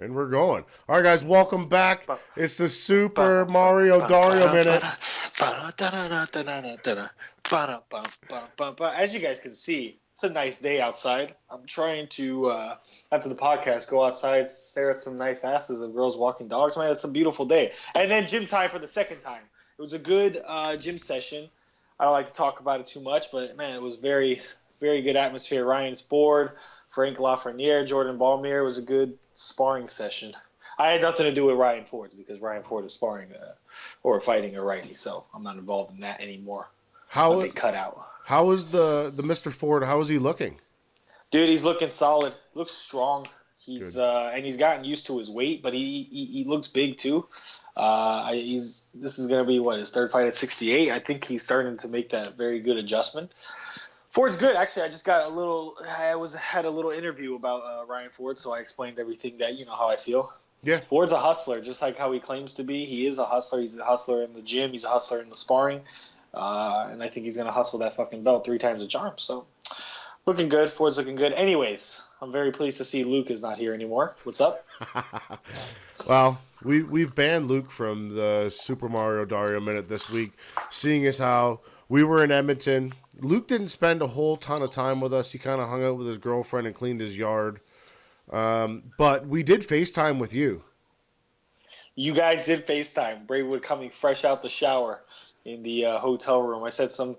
And we're going. All right, guys, welcome back. It's the Super Mario Dario Minute. As you guys can see, it's a nice day outside. I'm trying to, after the podcast, go outside, stare at some nice asses of girls walking dogs. Man, it's a beautiful day. And then gym time for the second time. It was a good gym session. I don't like to talk about it too much, but, man, it was very, very good atmosphere. Ryan Ford, Frank Lafreniere, Jordan Ballmer. Was a good sparring session. I had nothing to do with Ryan Ford because Ryan Ford is sparring or fighting a righty, so I'm not involved in that anymore. They cut out. How is the Mr. Ford? How is he looking? Dude, he's looking solid. Looks strong. He's and he's gotten used to his weight, but he looks big too. This is gonna be his third fight at 68. I think he's starting to make that very good adjustment. Ford's good. Actually, I just got had a little interview about Ryan Ford, so I explained everything that how I feel. Yeah. Ford's a hustler, just like how he claims to be. He is a hustler. He's a hustler in the gym. He's a hustler in the sparring. And I think he's going to hustle that fucking belt 3 times the charm. So, looking good. Ford's looking good. Anyways, I'm very pleased to see Luke is not here anymore. What's up? Well, we've banned Luke from the Super Mario Dario Minute this week, seeing as how we were in Edmonton. Luke didn't spend a whole ton of time with us. He kind of hung out with his girlfriend and cleaned his yard. But we did FaceTime with you. You guys did FaceTime. Braidwood coming fresh out the shower in the hotel room. I said some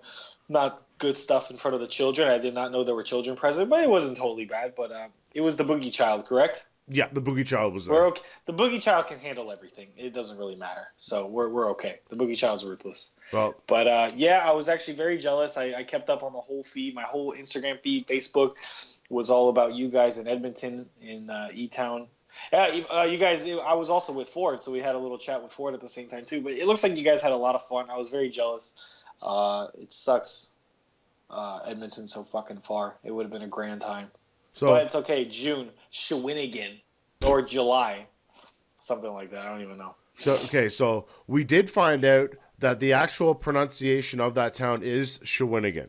not good stuff in front of the children. I did not know there were children present, but it wasn't totally bad. But it was the Boogie Child, correct? Yeah, the Boogie Child was there. We're okay. The Boogie Child can handle everything. It doesn't really matter. So we're okay. The Boogie Child's ruthless. Well, but I was actually very jealous. I kept up on the whole feed. My whole Instagram feed, Facebook was all about you guys in Edmonton, in E-Town. You guys, I was also with Ford, so we had a little chat with Ford at the same time too. But it looks like you guys had a lot of fun. I was very jealous. It sucks. Edmonton's so fucking far. It would have been a grand time. But it's okay. June, Shawinigan, or July, something like that. I don't even know. So we did find out that the actual pronunciation of that town is Shawinigan,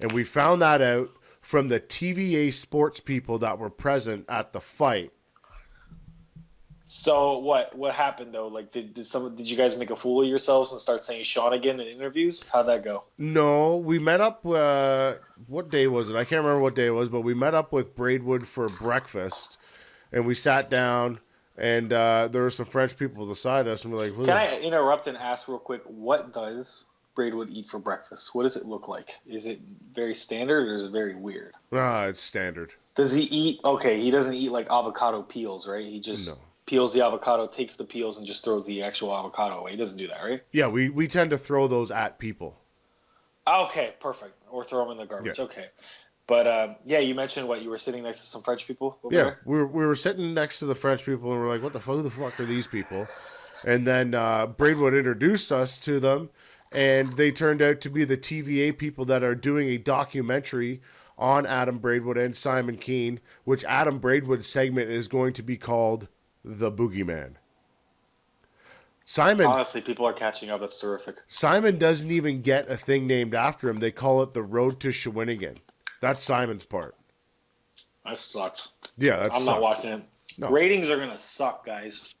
and we found that out from the TVA sports people that were present at the fight. So what happened though? Like did you guys make a fool of yourselves and start saying Sean again in interviews? How'd that go? No, we met up. What day was it? I can't remember what day it was, but we met up with Braidwood for breakfast, and we sat down, and there were some French people beside us, and we're like, "Can I interrupt and ask real quick? What does Braidwood eat for breakfast? What does it look like? Is it very standard or is it very weird?" It's standard. Does he eat? Okay, he doesn't eat like avocado peels, right? He just peels the avocado, takes the peels, and just throws the actual avocado away. He doesn't do that, right? Yeah, we tend to throw those at people. Okay, perfect. Or throw them in the garbage. Yeah. Okay. But, you mentioned you were sitting next to some French people over there? We were sitting next to the French people, and we're like, who the fuck are these people? And then Braidwood introduced us to them, and they turned out to be the TVA people that are doing a documentary on Adam Braidwood and Simon Keane, which Adam Braidwood's segment is going to be called The Boogeyman. Simon, honestly, people are catching up. That's terrific. Simon doesn't even get a thing named after him. They call it the Road to Shawinigan. That's Simon's part. That sucked. Yeah, I'm not watching it. No. Ratings are gonna suck, guys.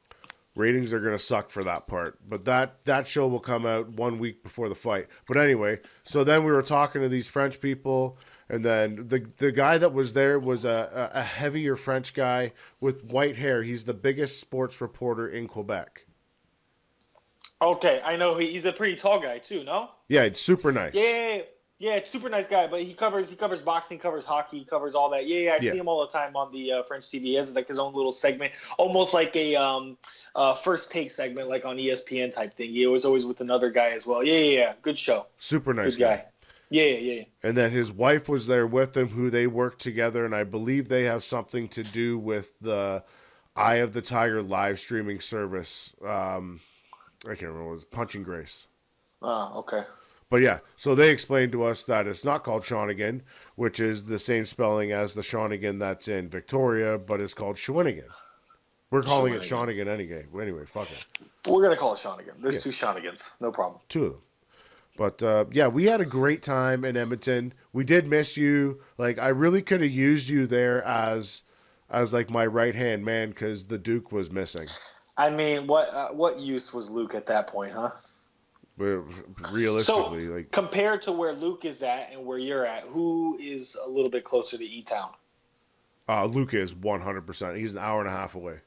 Ratings are gonna suck for that part. But that show will come out 1 week before the fight. But anyway, so then we were talking to these French people. And then the guy that was there was a heavier French guy with white hair. He's the biggest sports reporter in Quebec. Okay, I know he's a pretty tall guy too. No? Yeah, it's super nice. Yeah, it's super nice guy. But he covers boxing, covers hockey, covers all that. Yeah, I see him all the time on the French TV. He has like his own little segment, almost like a first take segment, like on ESPN type thing. He was always with another guy as well. Yeah. Good show. Super nice good guy. Yeah. And then his wife was there with him, who they work together, and I believe they have something to do with the Eye of the Tiger live streaming service. I can't remember what it was. Punching Grace. Okay. But yeah, so they explained to us that it's not called Shawinigan, which is the same spelling as the Shawinigan that's in Victoria, but it's called Shawinigan. We're calling it Shawinigan anyway, fuck it. We're going to call it Shawinigan. There's 2 Shawinigans. No problem. 2 of them. But, we had a great time in Edmonton. We did miss you. Like, I really could have used you there as as like my right hand man because the Duke was missing. I mean, what use was Luke at that point, huh? But So realistically, like compared to where Luke is at and where you're at, who is a little bit closer to E Town? Luke is 100%. He's an hour and a half away.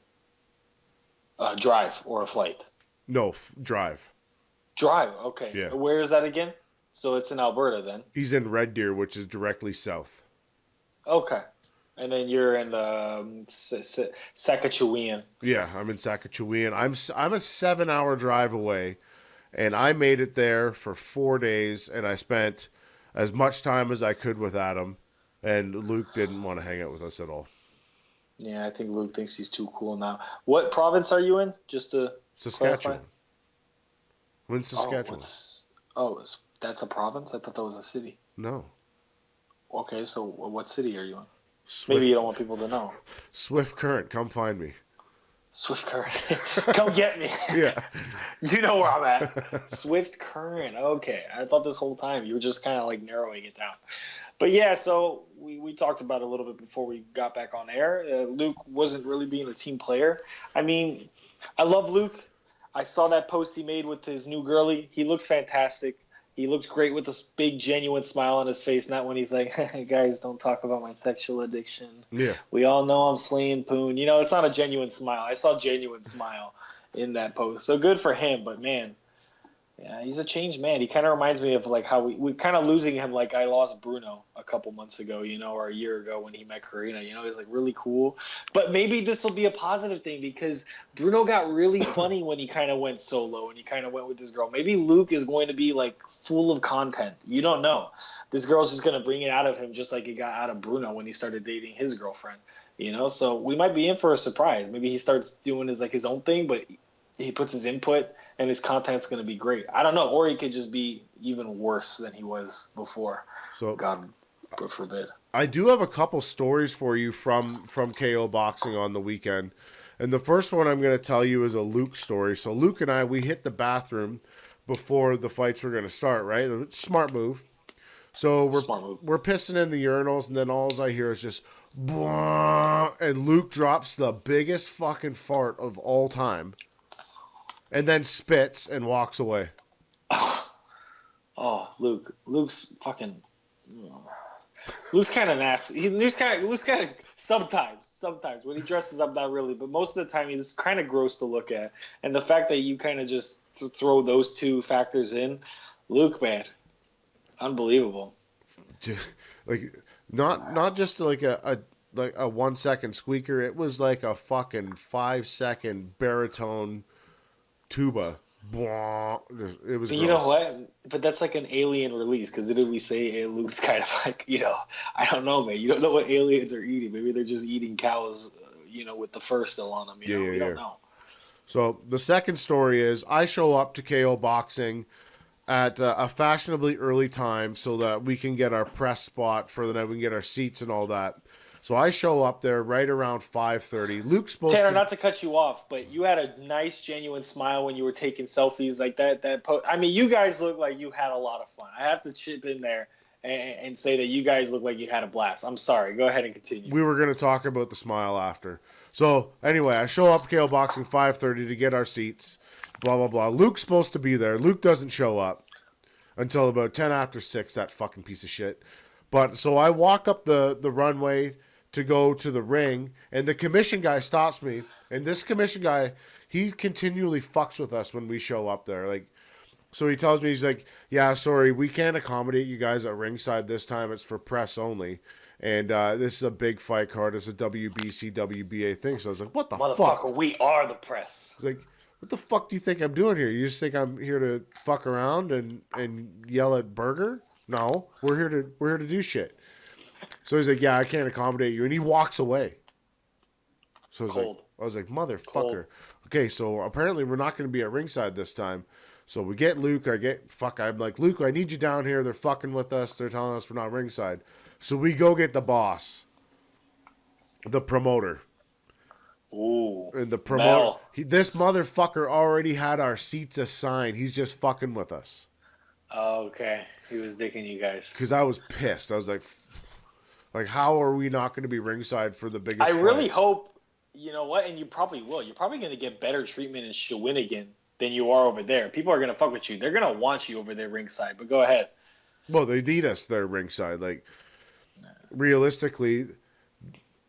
Drive or a flight? No, drive. Drive. Okay. Yeah. Where is that again? So it's in Alberta then. He's in Red Deer, which is directly south. Okay. And then you're in Saskatchewan. Yeah, I'm in Saskatchewan. I'm a 7-hour drive away, and I made it there for 4 days, and I spent as much time as I could with Adam, and Luke didn't want to hang out with us at all. Yeah, I think Luke thinks he's too cool now. What province are you in? Just to Saskatchewan. clarify? I'm in Saskatchewan. That's a province? I thought that was a city. No. Okay, so what city are you in? Swift, Maybe you don't want people to know. Swift Current, come find me. Swift Current. Come get me. Yeah. You know where I'm at. Swift Current. Okay. I thought this whole time you were just kind of like narrowing it down. But yeah, so we talked about it a little bit before we got back on air. Luke wasn't really being a team player. I mean, I love Luke. I saw that post he made with his new girlie. He looks fantastic. He looks great with this big, genuine smile on his face, not when he's like, guys, don't talk about my sexual addiction. Yeah. We all know I'm slaying poon. You know, it's not a genuine smile. I saw genuine smile in that post. So good for him, but man, yeah, he's a changed man. He kind of reminds me of like how we kind of losing him like I lost Bruno a couple months ago, you know, or a year ago when he met Karina. You know, he's like really cool. But maybe this will be a positive thing because Bruno got really funny when he kind of went solo and he kind of went with this girl. Maybe Luke is going to be like full of content. You don't know. This girl's just going to bring it out of him just like it got out of Bruno when he started dating his girlfriend, you know? So we might be in for a surprise. Maybe he starts doing his own thing, but he puts his input and his content's going to be great. I don't know. Or he could just be even worse than he was before. So God forbid. I do have a couple stories for you from KO Boxing on the weekend. And the first one I'm going to tell you is a Luke story. So Luke and I, we hit the bathroom before the fights were going to start, right? Smart move. So we're pissing in the urinals, and then all I hear is just, and Luke drops the biggest fucking fart of all time. And then spits and walks away. Oh, Luke's fucking. Luke's kind of nasty. Luke's kind of sometimes when he dresses up, not really, but most of the time he's kind of gross to look at. And the fact that you kind of just throw those two factors in, Luke, man, unbelievable. Like not just like a 1 second squeaker. It was like a fucking 5 second baritone tuba. It was. But you know what? But that's like an alien release because didn't we say Luke's kind of like, you know, I don't know, man. You don't know what aliens are eating. Maybe they're just eating cows, you know, with the fur still on them. You know, we don't know. So the second story is I show up to KO Boxing at a fashionably early time so that we can get our press spot for the night. We can get our seats and all that. So I show up there right around 5:30. Luke's supposed Tanner, not to cut you off, but you had a nice, genuine smile when you were taking selfies like that. I mean, you guys look like you had a lot of fun. I have to chip in there and say that you guys look like you had a blast. I'm sorry. Go ahead and continue. We were going to talk about the smile after. So anyway, I show up KO Boxing 5:30 to get our seats. Blah, blah, blah. Luke's supposed to be there. Luke doesn't show up until about 10 after 6, that fucking piece of shit. But so I walk up the runway to go to the ring, and the commission guy stops me. And this commission guy, he continually fucks with us when we show up there. Like, so he tells me, he's like, yeah, sorry, we can't accommodate you guys at ringside this time. It's for press only. And this is a big fight card. It's a WBC, WBA thing. So I was like, what the fuck? Motherfucker, we are the press. I was like, what the fuck do you think I'm doing here? You just think I'm here to fuck around and yell at Burger? No, we're here to do shit. So he's like, yeah, I can't accommodate you. And he walks away. So I was like, motherfucker. Cold. Okay, so apparently we're not going to be at ringside this time. So we get Luke. I'm like, Luke, I need you down here. They're fucking with us. They're telling us we're not ringside. So we go get the boss, the promoter. Ooh. And the promoter, this motherfucker already had our seats assigned. He's just fucking with us. Oh, okay. He was dicking you guys. Because I was pissed. I was like, Like, how are we not going to be ringside for the biggest I really fight? hope, you know what, and you probably will. You're probably going to get better treatment in Shawinigan than you are over there. People are going to fuck with you. They're going to want you over there ringside, but go ahead. Well, they need us there ringside. Like, realistically,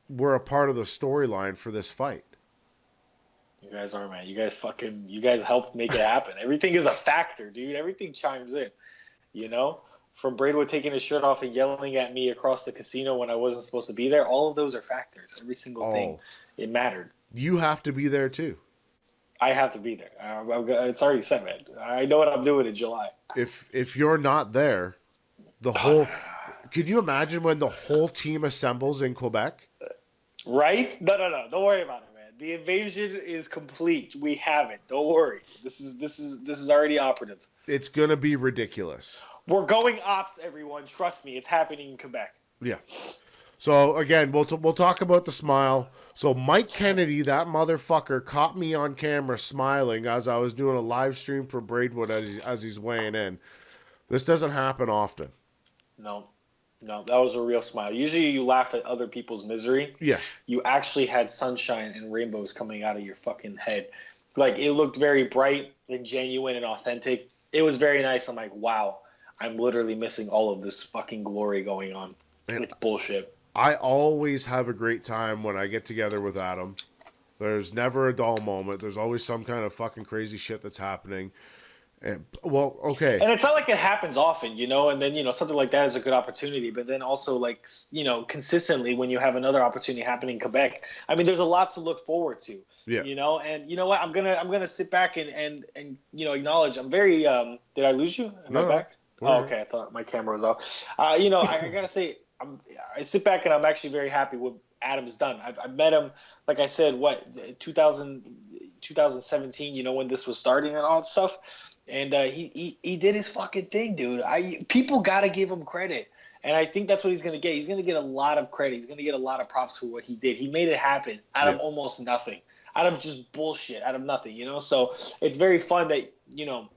we're a part of the storyline for this fight. You guys are, man. You guys helped make it happen. Everything is a factor, dude. Everything chimes in, you know? From Braidwood taking his shirt off and yelling at me across the casino when I wasn't supposed to be there, all of those are factors. Every single thing, it mattered. You have to be there too. I have to be there. It's already set, man. I know what I'm doing in July. If you're not there, the whole could you imagine when the whole team assembles in Quebec? Right? No. Don't worry about it, man. The invasion is complete. We have it. Don't worry. This is already operative. It's gonna be ridiculous. We're going ops, everyone. Trust me, it's happening in Quebec. Yeah. So again, we'll talk about the smile. So Mike Kennedy, that motherfucker, caught me on camera smiling as I was doing a live stream for Braidwood as he's weighing in. This doesn't happen often. No, that was a real smile. Usually you laugh at other people's misery. Yeah. You actually had sunshine and rainbows coming out of your fucking head. Like, it looked very bright and genuine and authentic. It was very nice. I'm like, wow, I'm literally missing all of this fucking glory going on. And it's bullshit. I always have a great time when I get together with Adam. There's never a dull moment. There's always some kind of fucking crazy shit that's happening. And, well, okay. And it's not like it happens often, you know, and then, you know, something like that is a good opportunity. But then also, like, you know, consistently when you have another opportunity happening in Quebec, I mean, there's a lot to look forward to, you know, and you know what, I'm going to sit back and, you know, acknowledge I'm very, did I lose you? Am I back? Oh, okay. I thought my camera was off. You know, I got to say, I sit back and I'm actually very happy with Adam's done. I've met him, like I said, 2017, you know, when this was starting and all that stuff. And he did his fucking thing, dude. People got to give him credit. And I think that's what he's going to get. He's going to get a lot of credit. He's going to get a lot of props for what he did. He made it happen out of almost nothing, out of just bullshit, out of nothing, you know? So it's very fun that, you know,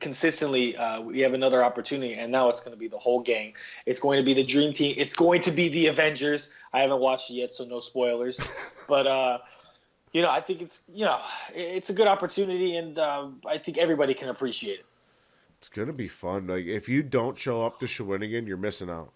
consistently we have another opportunity, and now it's going to be the whole gang. It's going to be the dream team. It's going to be the Avengers. I haven't watched it yet, so no spoilers. But, you know, I think it's, you know, it's a good opportunity, and I think everybody can appreciate it. It's going to be fun. Like, if you don't show up to Shawinigan, you're missing out.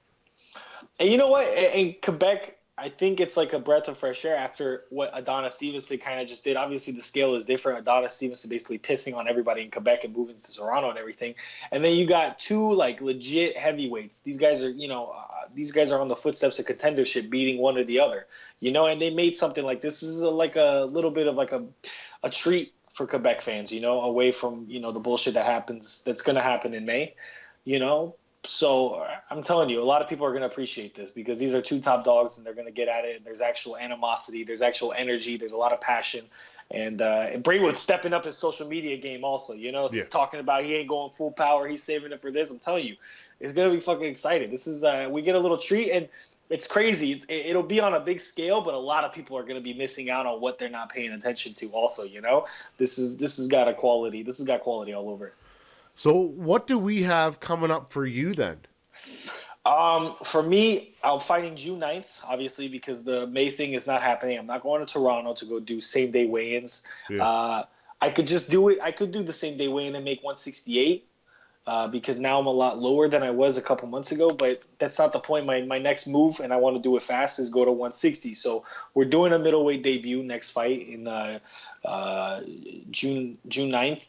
And you know what? In Quebec, I think it's like a breath of fresh air after what Adonis Stevenson kind of just did. Obviously, the scale is different. Adonis Stevenson basically pissing on everybody in Quebec and moving to Toronto and everything. And then you got two, like, legit heavyweights. These guys are, you know, these guys are on the footsteps of contendership, beating one or the other, you know, and they made something like this. This is like a little bit of like a treat for Quebec fans, you know, away from, you know, the bullshit that's going to happen in May, you know. So I'm telling you, a lot of people are going to appreciate this because these are two top dogs and they're going to get at it. There's actual animosity. There's actual energy. There's a lot of passion. And Braidwood's stepping up his social media game also, you know, talking about he ain't going full power. He's saving it for this. I'm telling you, it's going to be fucking exciting. This is we get a little treat, and it's crazy. It'll be on a big scale, but a lot of people are going to be missing out on what they're not paying attention to also, you know. This has got a quality. This has got quality all over it. So what do we have coming up for you then? For me, I'm fighting June 9th, obviously, because the May thing is not happening. I'm not going to Toronto to go do same-day weigh-ins. Yeah. I could just do it. I could do the same-day weigh-in and make 168 because now I'm a lot lower than I was a couple months ago, but that's not the point. My next move, and I want to do it fast, is go to 160. So we're doing a middleweight debut next fight in June 9th.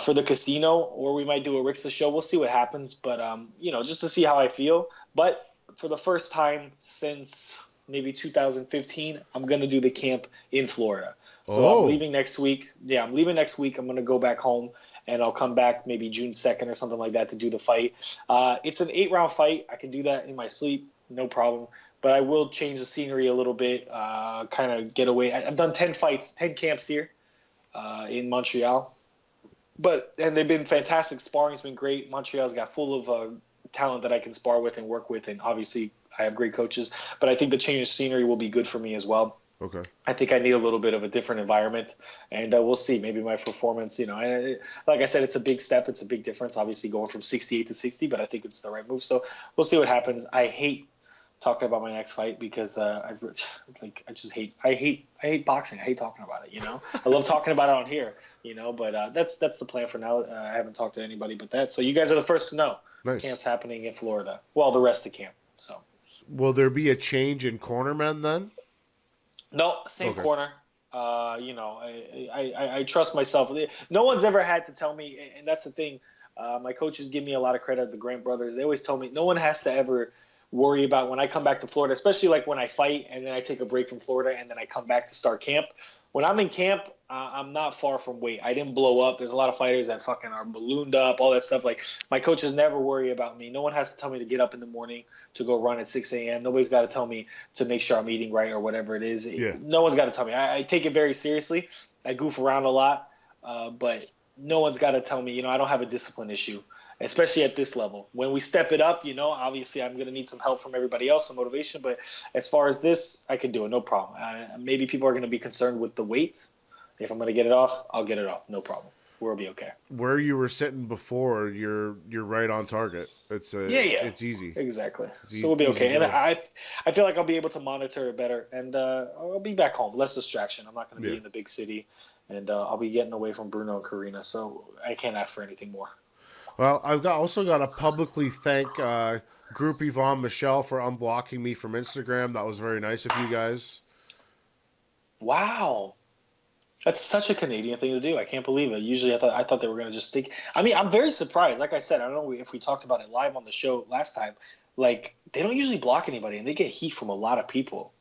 For the casino, or we might do a Rixa show. We'll see what happens, but you know, just to see how I feel. But for the first time since maybe 2015, I'm gonna do the camp in Florida. So I'm leaving next week. Yeah, I'm leaving next week. I'm gonna go back home, and I'll come back maybe June 2nd or something like that to do the fight. It's an 8-round fight. I can do that in my sleep, no problem. But I will change the scenery a little bit, kind of get away. I've done 10 fights, 10 camps here in Montreal. And they've been fantastic. Sparring's been great. Montreal's got full of talent that I can spar with and work with, and obviously I have great coaches. But I think the change of scenery will be good for me as well. Okay. I think I need a little bit of a different environment, and we'll see. Maybe my performance, you know, like I said, it's a big step. It's a big difference, obviously, going from 68 to 60, but I think it's the right move. So we'll see what happens. I hate talking about my next fight because I hate boxing. I hate talking about it. I love talking about it on here. But that's the plan for now. I haven't talked to anybody but that. So you guys are the first to know. Nice. Camp's happening in Florida. Well, the rest of camp. So will there be a change in cornermen then? No, same corner. I trust myself. No one's ever had to tell me, and that's the thing. My coaches give me a lot of credit. The Grant brothers, they always tell me no one has to ever worry about when I come back to Florida, especially like when I fight and then I take a break from Florida and then I come back to start camp. When I'm in camp, I'm not far from weight. I didn't blow up. There's a lot of fighters that fucking are ballooned up, all that stuff. Like, my coaches never worry about me. No one has to tell me to get up in the morning to go run at 6 a.m. Nobody's got to tell me to make sure I'm eating right or whatever it is. Yeah. No one's got to tell me. I take it very seriously. I goof around a lot, but no one's got to tell me. I don't have a discipline issue, especially at this level. When we step it up, obviously I'm going to need some help from everybody else, some motivation. But as far as this, I can do it, no problem. Maybe people are going to be concerned with the weight. If I'm going to get it off, I'll get it off, no problem. We'll be okay. Where you were sitting before, you're right on target. It's it's easy. Exactly. So we'll be okay. And I feel like I'll be able to monitor it better, and I'll be back home, less distraction. I'm not going to be in the big city, and I'll be getting away from Bruno and Karina. So I can't ask for anything more. Well, I've also got to publicly thank Group Yvonne Michelle for unblocking me from Instagram. That was very nice of you guys. Wow. That's such a Canadian thing to do. I can't believe it. Usually I thought they were going to just stick. I mean, I'm very surprised. Like I said, I don't know if we talked about it live on the show last time. Like, they don't usually block anybody, and they get heat from a lot of people.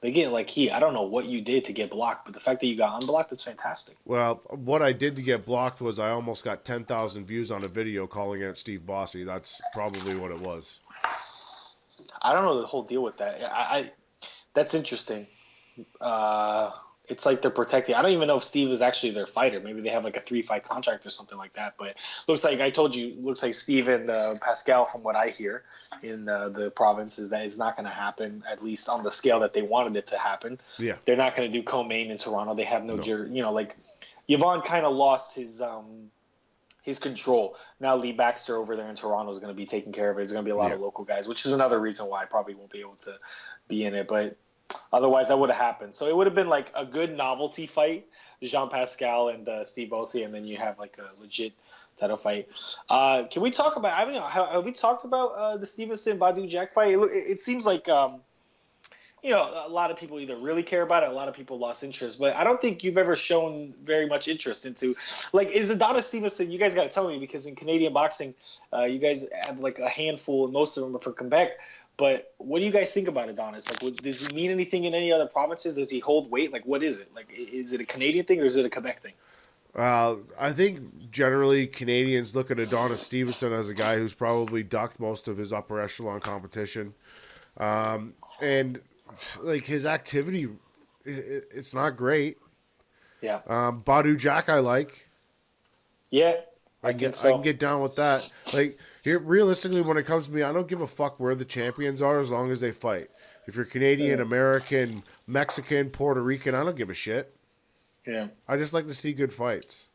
They get, like, heat. I don't know what you did to get blocked, but the fact that you got unblocked, that's fantastic. Well, what I did to get blocked was I almost got 10,000 views on a video calling out Steve Bossy. That's probably what it was. I don't know the whole deal with that. That's interesting. It's like they're protecting. I don't even know if Steve is actually their fighter. Maybe they have like a 3-fight contract or something like that. But looks like I told you, looks like Steve and Pascal, from what I hear in the province, is that it's not going to happen, at least on the scale that they wanted it to happen. Yeah, they're not going to do co-main in Toronto. They have no. Like Yvonne kind of lost his control. Now Lee Baxter over there in Toronto is going to be taking care of it. It's going to be a lot of local guys, which is another reason why I probably won't be able to be in it. But otherwise, that would have happened. So it would have been like a good novelty fight, Jean Pascal and Steve Bossy, and then you have like a legit title fight. Can we talk about? I don't know. Have we talked about the Stevenson Badou Jack fight? It seems like a lot of people either really care about it, a lot of people lost interest, but I don't think you've ever shown very much interest into, like, is Adonis Stevenson? You guys got to tell me, because in Canadian boxing, you guys have like a handful, and most of them are from Quebec. But what do you guys think about Adonis? Like, does he mean anything in any other provinces? Does he hold weight? Like, what is it? Like, is it a Canadian thing or is it a Quebec thing? I think generally Canadians look at Adonis Stevenson as a guy who's probably ducked most of his upper echelon competition. And like, his activity, it's not great. Yeah. Badou Jack I like. Yeah, I can get down with that. Like, here, realistically, when it comes to me, I don't give a fuck where the champions are as long as they fight. If you're Canadian, American, Mexican, Puerto Rican, I don't give a shit. Yeah. I just like to see good fights.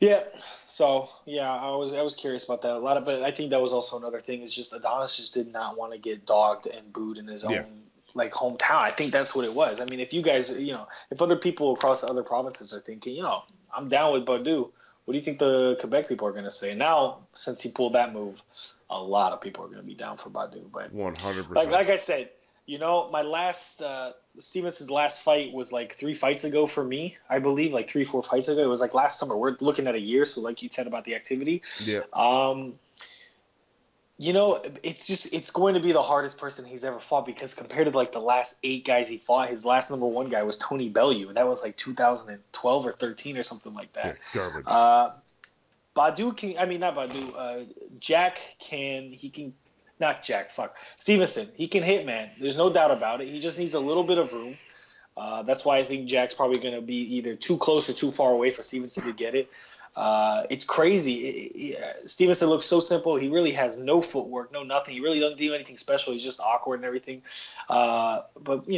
Yeah. So yeah, I was curious about that but I think that was also another thing, is just Adonis just did not want to get dogged and booed in his own like hometown. I think that's what it was. I mean, if you guys, if other people across other provinces are thinking, I'm down with Badou, what do you think the Quebec people are going to say? Now, since he pulled that move, a lot of people are going to be down for Badou. But 100%. Like I said, my last Stevenson's last fight was like 3 fights ago for me, I believe, like 3-4 fights ago. It was like last summer. We're looking at a year, so like you said about the activity. Yeah. It's going to be the hardest person he's ever fought, because compared to like the last 8 guys he fought, his last number 1 guy was Tony Bellew, and that was like 2012 or 13 or something like that. Yeah, garbage. Stevenson, he can hit, man. There's no doubt about it. He just needs a little bit of room. That's why I think Jack's probably going to be either too close or too far away for Stevenson to get it. It's crazy. Stevenson looks so simple. He really has no footwork, no nothing. He really doesn't do anything special. He's just awkward and everything. But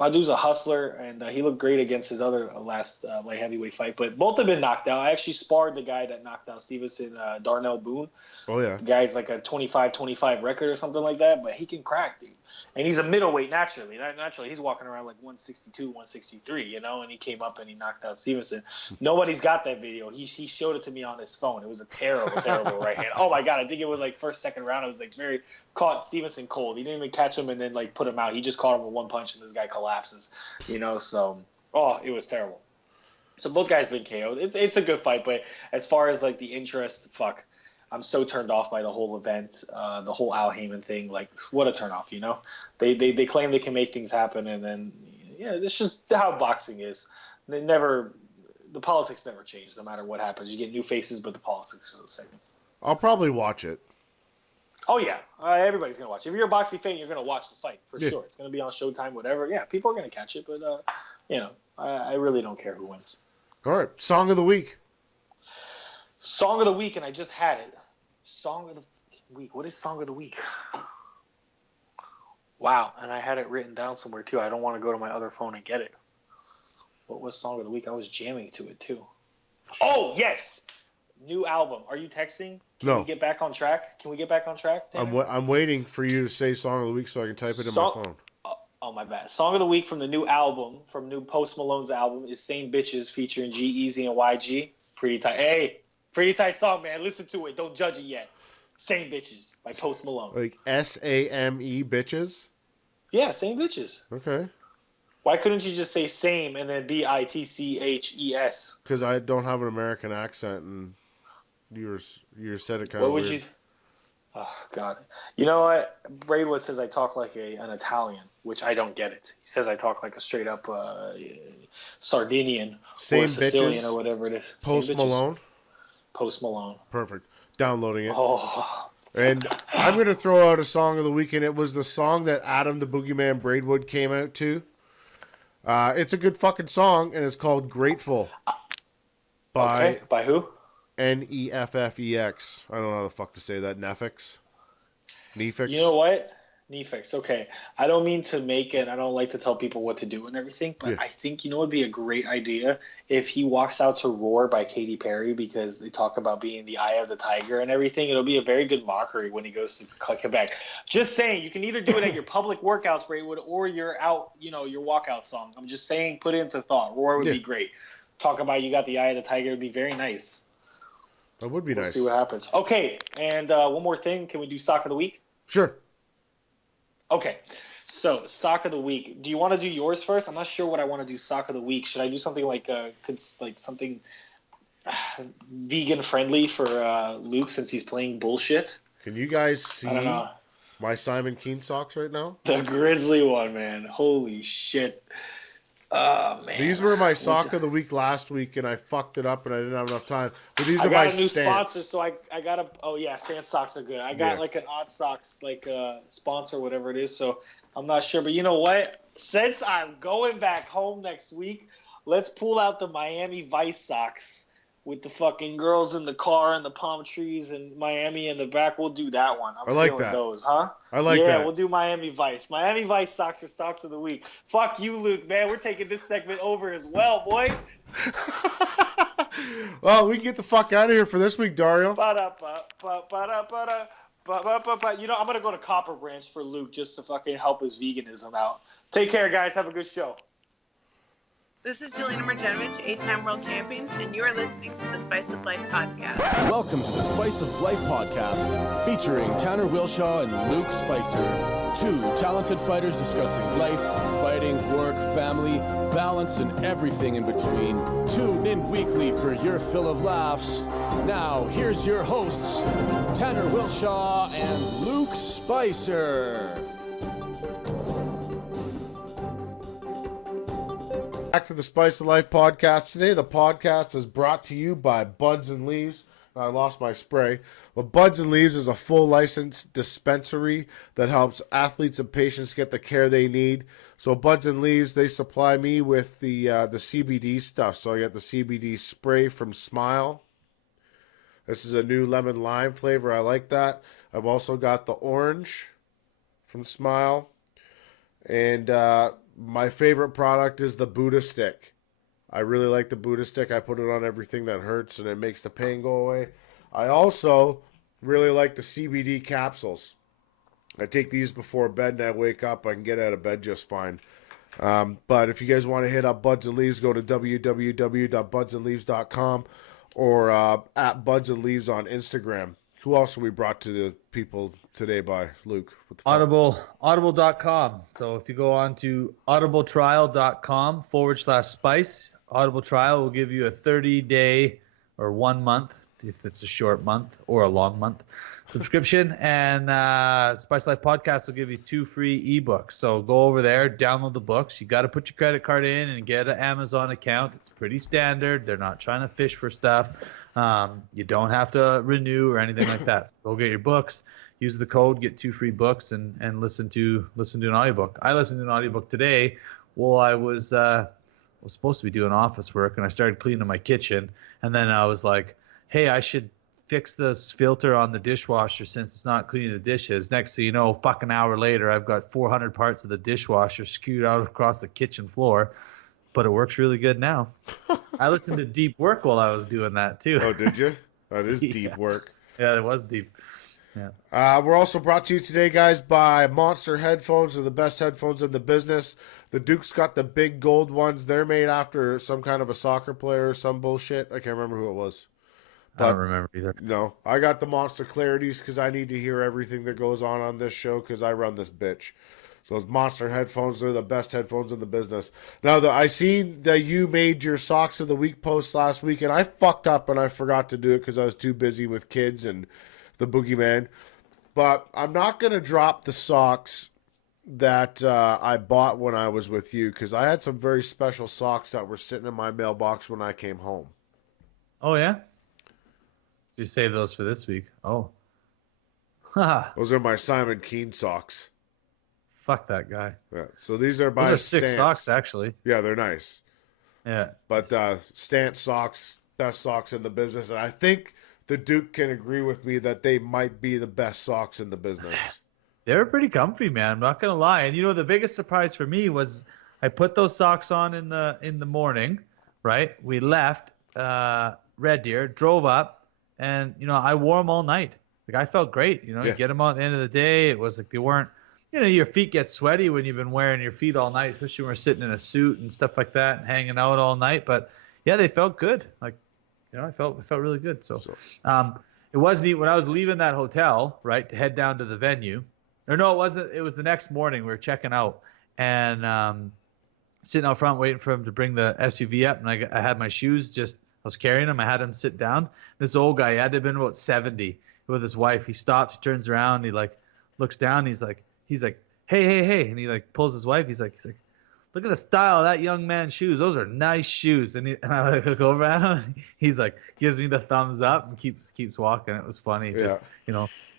Badu's a hustler, and he looked great against his other last light heavyweight fight. But both have been knocked out. I actually sparred the guy that knocked out Stevenson, Darnell Boone. Oh, yeah. The guy's like a 25-25 record or something like that, but he can crack, dude. And he's a middleweight naturally. Naturally, he's walking around like 162, 163, you know, and he came up and he knocked out Stevenson. Nobody's got that video. He showed it to me on his phone. It was a terrible, terrible right hand. Oh, my God. I think it was like first, second round. It was like very caught Stevenson cold. He didn't even catch him and then like put him out. He just caught him with one punch and this guy collapses, you know, so, it was terrible. So both guys been KO'd. It's a good fight, but as far as like the interest, fuck. I'm so turned off by the whole event, the whole Al Heyman thing. Like, what a turnoff, you know? They claim they can make things happen, and then, yeah, it's just how boxing is. The politics never change, no matter what happens. You get new faces, but the politics is the same. I'll probably watch it. Oh, yeah. Everybody's going to watch it. If you're a boxing fan, you're going to watch the fight, for sure. It's going to be on Showtime, whatever. Yeah, people are going to catch it, but, you know, I really don't care who wins. All right. Song of the week. Song of the week, and I just had it. Song of the week. What is song of the week? Wow, and I had it written down somewhere too. I don't want to go to my other phone and get it. What was song of the week? I was jamming to it too. Oh, yes! New album. Are you texting? Can we get back on track? I'm waiting for you to say song of the week so I can type it in my phone. Oh, my bad. Song of the week from the new album, from new Post Malone's album, is Same Bitches featuring G-Eazy and YG. Pretty tight. Hey! Pretty tight song, man. Listen to it. Don't judge it yet. Same Bitches by Post Malone. Like SAME bitches? Yeah, Same Bitches. Okay. Why couldn't you just say same and then BITCHES? Because I don't have an American accent, and you said it kind of weird. What would you... Oh, God. You know what? Braidwood says I talk like an Italian, which I don't get it. He says I talk like a straight-up Sardinian or Sicilian or whatever it is. Post Malone? Post Malone. Perfect. Downloading it. Oh. And I'm going to throw out a song of the week, and it was the song that Adam the Boogeyman Braidwood came out to. It's a good fucking song, and it's called Grateful. By who? Neffex. I don't know how the fuck to say that. Neffex? You know what? Neffex. Okay. I don't mean to make it. I don't like to tell people what to do and everything, but I think, you know, it'd be a great idea if he walks out to Roar by Katy Perry, because they talk about being the eye of the tiger and everything. It'll be a very good mockery when he goes to Quebec. Just saying, you can either do it at your public workouts, Braidwood, or your out, you know, your walkout song. I'm just saying, put it into thought. Roar would be great. Talk about you got the eye of the tiger. It'd be very nice. That would be nice. See what happens. Okay. And one more thing. Can we do Sock of the Week? Sure. Okay, so Sock of the Week. Do you want to do yours first? I'm not sure what I want to do Sock of the Week. Should I do something like something vegan friendly for Luke, since he's playing bullshit? Can you guys see my Simon Keane socks right now? The Grizzly one, man. Holy shit. Oh, man. These were my Sock of the Week last week, and I fucked it up, and I didn't have enough time. But these are my got a new Stance. Sponsor, so I got a... Oh, yeah, Stance socks are good. I got like an Odd Socks sponsor, whatever it is, so I'm not sure. But you know what? Since I'm going back home next week, let's pull out the Miami Vice socks with the fucking girls in the car and the palm trees and Miami in the back. We'll do that one. I'm feeling those, huh? I like that. Yeah, we'll do Miami Vice. Miami Vice socks for Socks of the Week. Fuck you, Luke, man. We're taking this segment over as well, boy. Well, we can get the fuck out of here for this week, Dario. You know, I'm going to go to Copper Branch for Luke just to fucking help his veganism out. Take care, guys. Have a good show. This is Jelena Mrdjenovich, 8-time world champion, and you are listening to the Spice of Life podcast. Welcome to the Spice of Life podcast, featuring Tanner Willshaw and Luke Spicer. Two talented fighters discussing life, fighting, work, family, balance, and everything in between. Tune in weekly for your fill of laughs. Now, here's your hosts, Tanner Willshaw and Luke Spicer. Back to the Spice of Life podcast. Today, the podcast is brought to you by Buds and Leaves. I lost my spray. But Buds and Leaves is a full licensed dispensary that helps athletes and patients get the care they need. So Buds and Leaves, they supply me with the CBD stuff. So I got the CBD spray from Smile. This is a new lemon lime flavor. I like that. I've also got the orange from Smile. And my favorite product is the Buddha stick. I really like the Buddha stick. I put it on everything that hurts and it makes the pain go away. I also really like the CBD capsules. I take these before bed and I wake up. I can get out of bed just fine. But if you guys want to hit up Buds and Leaves, go to www.budsandleaves.com or at Buds and Leaves on Instagram. Who else are we brought to the people today by, Luke? Audible.com. So if you go on to audibletrial.com/spice, Audible Trial will give you a 30-day or 1 month, if it's a short month or a long month, subscription. And Spice Life Podcast will give you 2 free ebooks. So go over there, download the books. You got to put your credit card in and get an Amazon account. It's pretty standard. They're not trying to fish for stuff. You don't have to renew or anything like that. So go get your books, use the code, get 2 free books, and listen to an audiobook. I listened to an audiobook today while I was supposed to be doing office work, and I started cleaning my kitchen, and then I was like, hey, I should fix this filter on the dishwasher since it's not cleaning the dishes. Next thing you know, fucking hour later, I've got 400 parts of the dishwasher skewed out across the kitchen floor, but it works really good now. I listened to deep work while I was doing that too. Oh, did you? That is deep work. Yeah, it was deep. Yeah. We're also brought to you today, guys, by Monster Headphones. They're the best headphones in the business. The Duke's got the big gold ones. They're made after some kind of a soccer player or some bullshit. I can't remember who it was. I don't remember either. No, I got the Monster Clarities because I need to hear everything that goes on this show because I run this bitch. So those Monster headphones, they're the best headphones in the business. Now, I seen that you made your Socks of the Week post last week, and I fucked up and I forgot to do it because I was too busy with kids and the Boogeyman. But I'm not going to drop the socks that I bought when I was with you because I had some very special socks that were sitting in my mailbox when I came home. Oh, yeah? So you saved those for this week. Oh. Those are my Simon Keane socks. Fuck that guy. Yeah. So these are by Those are sick Stance. socks, actually. Yeah, they're nice. Yeah. But Stance socks, best socks in the business. And I think the Duke can agree with me that they might be the best socks in the business. They're pretty comfy, man. I'm not going to lie. And, the biggest surprise for me was I put those socks on in the morning, right? We left Red Deer, drove up, and, I wore them all night. Like, I felt great. You get them on at the end of the day. It was like they weren't, your feet get sweaty when you've been wearing your feet all night, especially when we're sitting in a suit and stuff like that and hanging out all night. But, yeah, they felt good. Like, I felt really good. So it was neat when I was leaving that hotel, right, to head down to the venue. Or no, it wasn't. It was the next morning. We were checking out and sitting out front waiting for him to bring the SUV up. And I had my shoes I was carrying them. I had him sit down. This old guy, he had to have been about 70 with his wife. He stops, he turns around, he looks down. He's like, hey. And he pulls his wife. He's like, look at the style of that young man's shoes. Those are nice shoes. And I look over at him. He's like, gives me the thumbs up and keeps walking. It was funny. Just,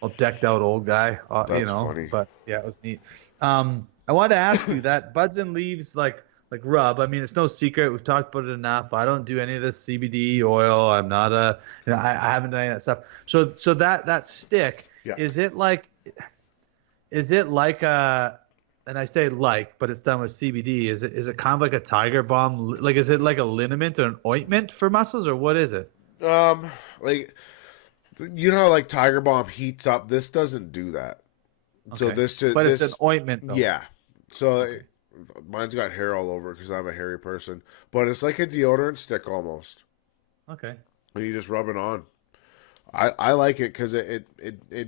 all decked out old guy, That's funny. But yeah, it was neat. I wanted to ask you that Buds and Leaves, like rub. I mean, it's no secret. We've talked about it enough. I don't do any of this CBD oil. I'm not I haven't done any of that stuff. So that stick, is it like and I say but it's done with CBD. Is it kind of like a Tiger Balm? Like, is it like a liniment or an ointment for muscles, or what is it? Like, like Tiger Balm heats up. This doesn't do that. Okay. So it's an ointment, though. Yeah. So mine's got hair all over because I'm a hairy person. But it's like a deodorant stick almost. Okay. And you just rub it on. I like it because it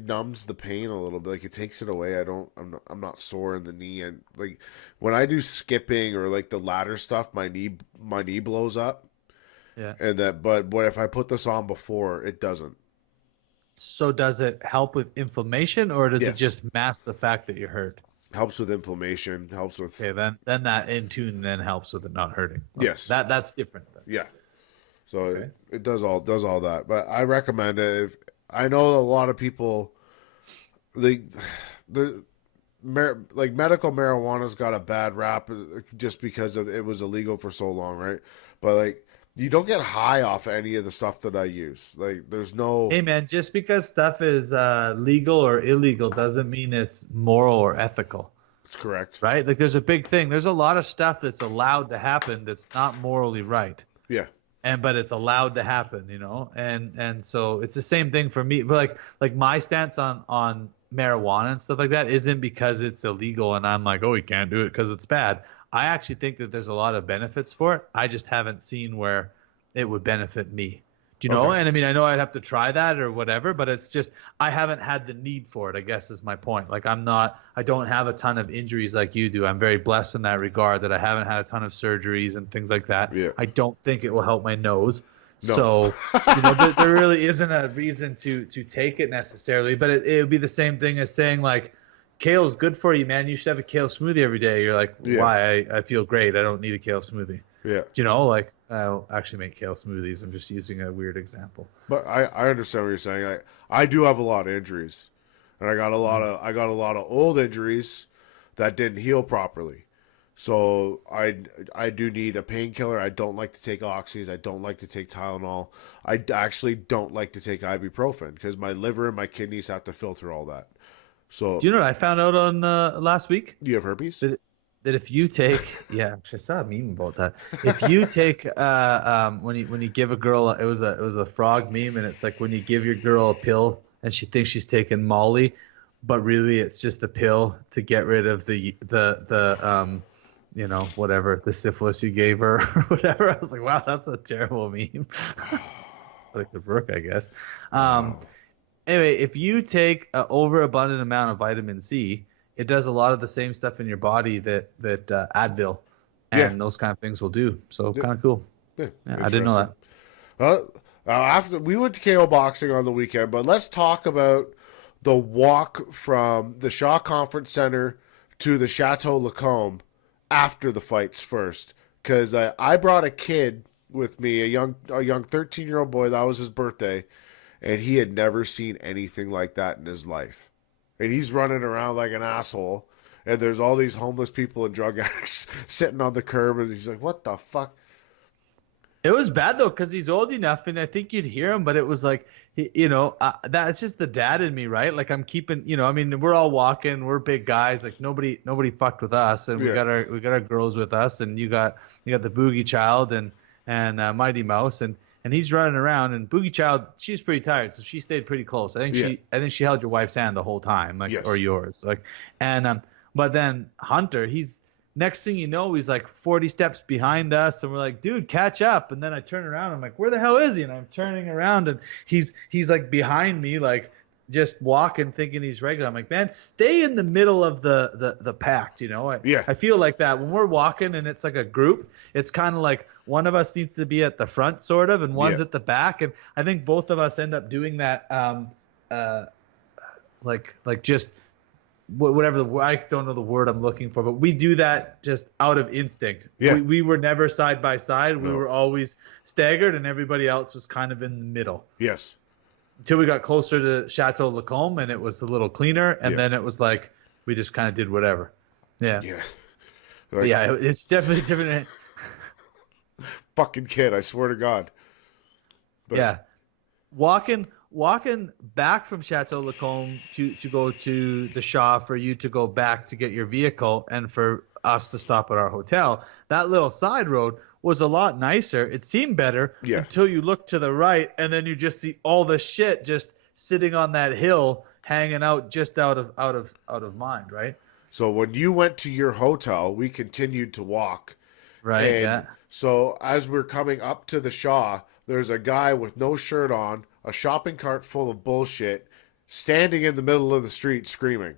numbs the pain a little bit. Like, it takes it away. I'm not sore in the knee, and like when I do skipping or like the ladder stuff, my knee blows up. Yeah. And but if I put this on before, it doesn't. So does it help with inflammation, or does it just mask the fact that you're hurt? Helps with inflammation. Helps with. Okay, then that in tune then helps with it not hurting. Okay. Yes. That's different. Then. Yeah. So it does all that, but I recommend it. I know a lot of people, like medical marijuana's got a bad rap just because it was illegal for so long, right? But like, you don't get high off any of the stuff that I use. Like, there's no. Hey man, just because stuff is legal or illegal doesn't mean it's moral or ethical. That's correct. right? Like there's a big thing. There's a lot of stuff that's allowed to happen that's not morally right. Yeah. But it's allowed to happen, you know? And so it's the same thing for me. But like my stance on marijuana and stuff like that isn't because it's illegal and I'm like, oh, we can't do it because it's bad. I actually think that there's a lot of benefits for it. I just haven't seen where it would benefit me. Do you know? Okay. And I mean, I know I'd have to try that or whatever, but it's just I haven't had the need for it, I guess is my point. Like I don't have a ton of injuries like you do. I'm very blessed in that regard that I haven't had a ton of surgeries and things like that. Yeah. I don't think it will help my nose. No. So, you know, there really isn't a reason to take it necessarily, but it would be the same thing as saying like, kale's good for you, man. You should have a kale smoothie every day. You're like, why? I feel great. I don't need a kale smoothie. Yeah. Do you know, like I don't actually make kale smoothies. I'm just using a weird example. But I understand what you're saying. I do have a lot of injuries, and I got a lot of old injuries that didn't heal properly. So I do need a painkiller. I don't like to take oxys. I don't like to take Tylenol. I actually don't like to take ibuprofen because my liver and my kidneys have to filter all that. So Do you know what I found out on last week? you have herpes? That if you take, yeah, actually I saw a meme about that. If you take, when you give a girl, it was a frog meme, and it's like when you give your girl a pill and she thinks she's taking Molly, but really it's just the pill to get rid of the you know, whatever, the syphilis you gave her or whatever. I was like, wow, that's a terrible meme. Like the Brook, I guess. Anyway, if you take an overabundant amount of vitamin C, it does a lot of the same stuff in your body that Advil and those kind of things will do. So kind of cool. Yeah, I didn't know that. Well, after we went to KO boxing on the weekend, but let's talk about the walk from the Shaw Conference Center to the Chateau Lacombe after the fights first, because I brought a kid with me, a young 13-year-old boy. That was his birthday, and he had never seen anything like that in his life. And he's running around like an asshole, and there's all these homeless people and drug addicts sitting on the curb, and he's like, what the fuck? It was bad, though, because he's old enough, and I think you'd hear him, but it was like, you know, that's just the dad in me, right? Like I'm keeping, you know, I mean, we're all walking, we're big guys, like nobody fucked with us, and we got our girls with us, and you got the Boogie Child and Mighty Mouse, and he's running around, and Boogie Child, she's pretty tired, so she stayed pretty close. I think she held your wife's hand the whole time, like or yours, like, and but then Hunter, he's next thing you know, he's like 40 steps behind us, and we're like, dude, catch up. And then I turn around, I'm like, where the hell is he? And I'm turning around, and he's like behind me, like just walking, thinking he's regular. I'm like, man, stay in the middle of the pack, you know? I feel like that when we're walking and it's like a group, it's kind of like one of us needs to be at the front sort of, and one's at the back. And I think both of us end up doing that, like just whatever I don't know the word I'm looking for, but we do that just out of instinct. Yeah. We were never side by side. We were always staggered, and everybody else was kind of in the middle. Yes. Until we got closer to Chateau Lacombe, and it was a little cleaner, and then it was like we just kind of did whatever. Yeah. Yeah. Like, yeah, it's definitely different. Fucking kid, I swear to God. But, yeah. Walking back from Chateau Lacombe to go to the Shaw for you to go back to get your vehicle and for us to stop at our hotel, that little side road was a lot nicer. It seemed better until you look to the right, and then you just see all the shit just sitting on that hill, hanging out just out of mind, right? So when you went to your hotel, we continued to walk. Right, and so as we're coming up to the Shaw, there's a guy with no shirt on, a shopping cart full of bullshit, standing in the middle of the street screaming.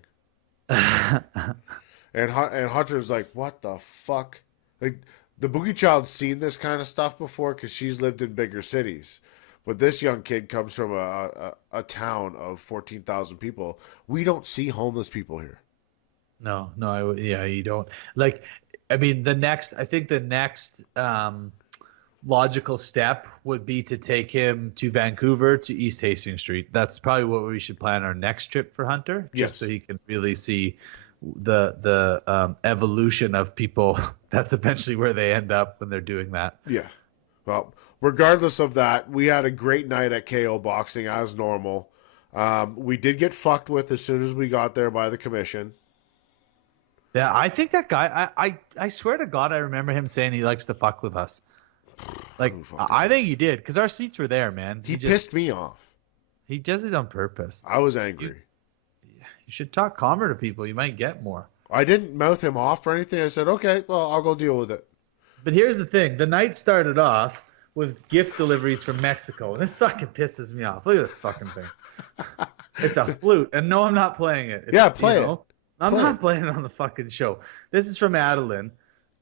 and Hunter's like, what the fuck? Like, the Boogie Child's seen this kind of stuff before because she's lived in bigger cities. But this young kid comes from a town of 14,000 people. We don't see homeless people here. No, you don't. Like, I mean, the next logical step would be to take him to Vancouver to East Hastings Street. That's probably what we should plan our next trip for Hunter, just so he can really see the evolution of people. That's eventually where they end up when they're doing that. Yeah. Well, regardless of that, we had a great night at KO Boxing as normal. We did get fucked with as soon as we got there by the commission. Yeah, I think that guy. I swear to God, I remember him saying he likes to fuck with us. Like, I think he did, because our seats were there, man. He pissed me off. He does it on purpose. I was angry. You should talk calmer to people. You might get more. I didn't mouth him off or anything. I said, okay, well, I'll go deal with it. But here's the thing. The night started off with gift deliveries from Mexico. This fucking pisses me off. Look at this fucking thing. It's a flute. And no, I'm not playing it. Play it. I'm not playing it on the fucking show. This is from Adeline,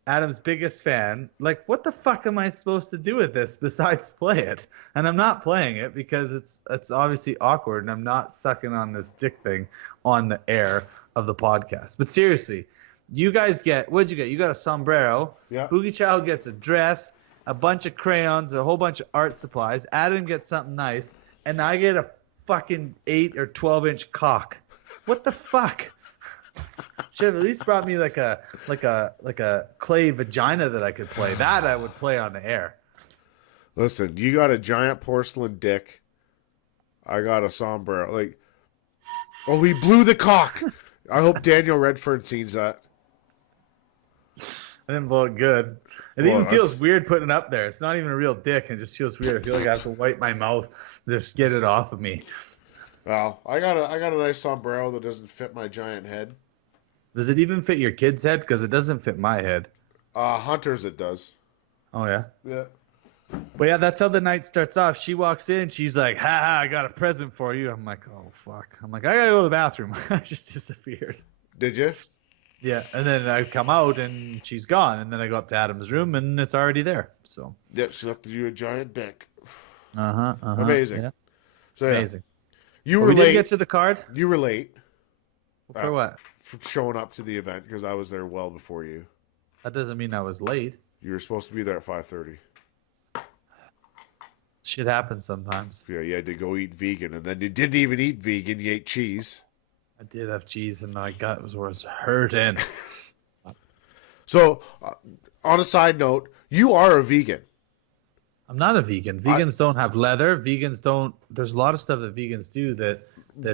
Adam's biggest fan. Like, what the fuck am I supposed to do with this besides play it? And I'm not playing it because it's obviously awkward, and I'm not sucking on this dick thing on the air of the podcast. But seriously, you guys what'd you get? You got a sombrero. Yeah. Boogie Child gets a dress, a bunch of crayons, a whole bunch of art supplies. Adam gets something nice, and I get a fucking 8 or 12-inch cock. What the fuck? Should have at least brought me like a clay vagina that I could play. That I would play on the air. Listen, you got a giant porcelain dick. I got a sombrero. Like, oh, we blew the cock. I hope Daniel Redfern sees that. I didn't blow it good. It even feels weird putting it up there. It's not even a real dick. It just feels weird. I feel like I have to wipe my mouth to just get it off of me. Well, I got a nice sombrero that doesn't fit my giant head. Does it even fit your kid's head? Because it doesn't fit my head. Hunter's it does. Oh, yeah? Yeah. But yeah, that's how the night starts off. She walks in. She's like, ha, I got a present for you. I'm like, oh, fuck. I'm like, I got to go to the bathroom. I just disappeared. Did you? Yeah. And then I come out and she's gone. And then I go up to Adam's room and it's already there. So. Yep, she left you a giant dick. Amazing. Yeah. So, yeah. Amazing. You were we late. did get to the card? You were late. For what? For showing up to the event because I was there well before you. That doesn't mean I was late. You were supposed to be there at 5:30. Shit happens sometimes. Yeah, you had to go eat vegan, and then you didn't even eat vegan. You ate cheese. I did have cheese, and my gut was hurting. So, on a side note, you are a vegan. I'm not a vegan. Vegans don't have leather. Vegans don't. There's a lot of stuff that vegans do that